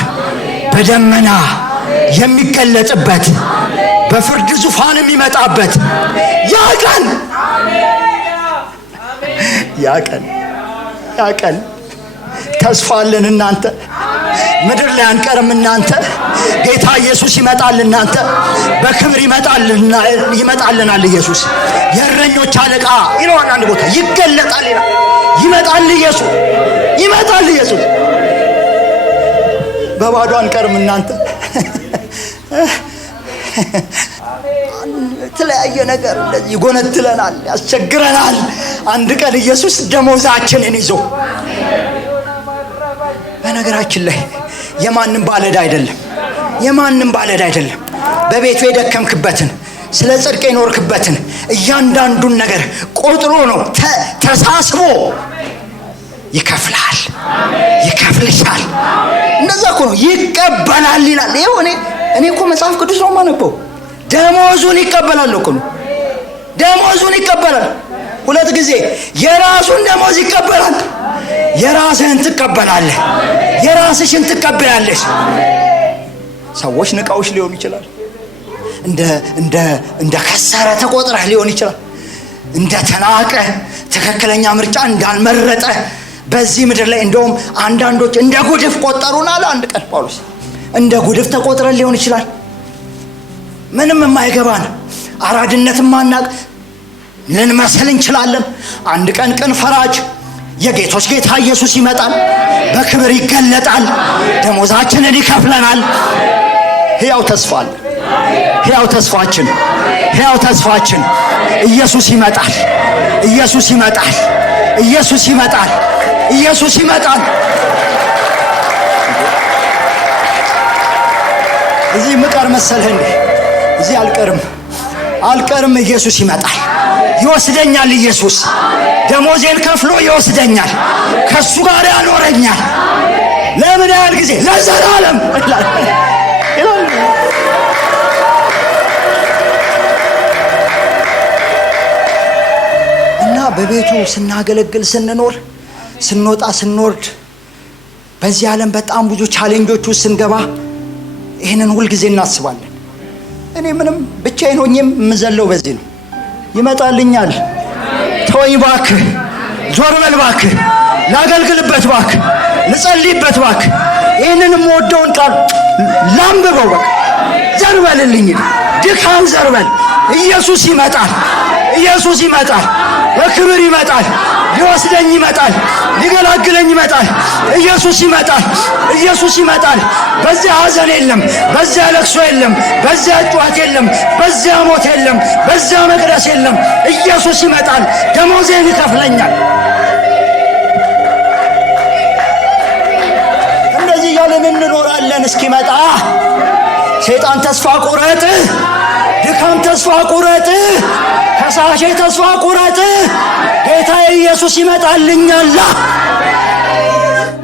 በደመና የሚገለጥበት በፍርድ ዙፋን የሚመጣበት ያ ቀን ተስፋ አለን። እናንተ ምድር ላይ አንቀርም። እናንተ ጌታ ኢየሱስ ይመጣል። እናንተ በክብር ይመጣልናል። ኢየሱስ የእረኞች አለቃ ይለዋል። አንድ ቦታ ይገለጣል ይላል። ይመጣል ኢየሱስ። በባዶ አንቀርም። እናንተ የተለያየ ነገር እንደዚህ ይጎነትለናል፣ ያስቸግረናል። አንድ ቀን ኢየሱስ ደሞዛችንን ይዞ በነገራችን ላይ የማንም ባለዕዳ አይደለም፣ የማንም ባለዕዳ አይደለም። በቤቱ የደከምክበትን ስለ ጽድቅ የኖርክበትን እያንዳንዱን ነገር ቆጥሮ ነው ተሳስቦ ይከፍላል፣ ይከፍልሻል። እንደዛ እኮ ነው ይቀበላል ይላል። ይሄው እኔ እኮ መጽሐፍ ቅዱስ ነው የማነበው። ደሞዙን ይቀበላል እኮ ነው፣ ደሞዙን ይቀበላል። ሁለት ጊዜ የራሱን ደሞዝ ይቀበላል። የራስህን ትቀበላለህ፣ የራስሽን ትቀበላለሽ። ሰዎች ንቃውሽ ሊሆን ይችላል፣ እንደ ከሰረ ተቆጥረህ ሊሆን ይችላል፣ እንደ ተናቀ ትክክለኛ ምርጫ እንዳልመረጠ በዚህ ምድር ላይ እንደውም አንዳንዶች እንደ ጉድፍ ቆጠሩና አንድ ቀን ጳውሎስ እንደ ጉድፍ ተቆጥረን ሊሆን ይችላል። ምንም የማይገባን አራድነትም ማናቅ ልንመስል እንችላለን። አንድ ቀን ቅን ፈራጅ የጌቶች ጌታ ኢየሱስ ይመጣል፣ በክብር ይገለጣል፣ ደሞዛችንን ይከፍለናል። ሕያው ተስፋ አለ፣ ሕያው ተስፋችን፣ ሕያው ተስፋችን ኢየሱስ ይመጣል፣ ኢየሱስ ይመጣል፣ ኢየሱስ ይመጣል፣ ኢየሱስ ይመጣል። እዚህ ምቀር መሰለህ እንዴ? እዚህ አልቀርም። ኢየሱስ ይመጣል፣ ይወስደኛል። ኢየሱስ ደሞዜን ከፍሎ ይወስደኛል፣ ከሱ ጋር ያኖረኛል። ለምን ያህል ጊዜ? ለዘላለም ይላል። እና በቤቱ ስናገለግል ስንኖር፣ ስንወጣ ስንወርድ፣ በዚህ ዓለም በጣም ብዙ ቻሌንጆች ውስጥ ስንገባ ይህንን ሁልጊዜ እናስባለን። እኔ ምንም ብቻዬን ሆኜም የምዘለው በዚህ ነው። ይመጣልኛል፣ ተወኝ እባክህ፣ ዞር በል እባክህ፣ ላገልግልበት እባክህ፣ ልጸልይበት እባክህ፣ ይህንን የምወደውን ቃል ላንብበው፣ በቃ ዘር በልልኝ፣ ድካም ዘር በል። ኢየሱስ ይመጣል፣ ኢየሱስ ይመጣል፣ በክብር ይመጣል፣ ሊወስደኝ ይመጣል፣ ሊገላግለኝ ይመጣል። ኢየሱስ ይመጣል፣ ኢየሱስ ይመጣል። በዚያ ሐዘን የለም፣ በዚያ ለቅሶ የለም፣ በዚያ ጩኸት የለም፣ በዚያ ሞት የለም፣ በዚያ መቅደስ የለም። ኢየሱስ ይመጣል፣ ደሞዜን ይከፍለኛል። እንደዚህ እያለን እንኖራለን እስኪመጣ። ሰይጣን ተስፋ ቁረጥ፣ ድካም ተስፋ ቁረጥ፣ ከሳሼ ተስፋ ቁረጥ፣ ጌታ ኢየሱስ ይመጣልኛል።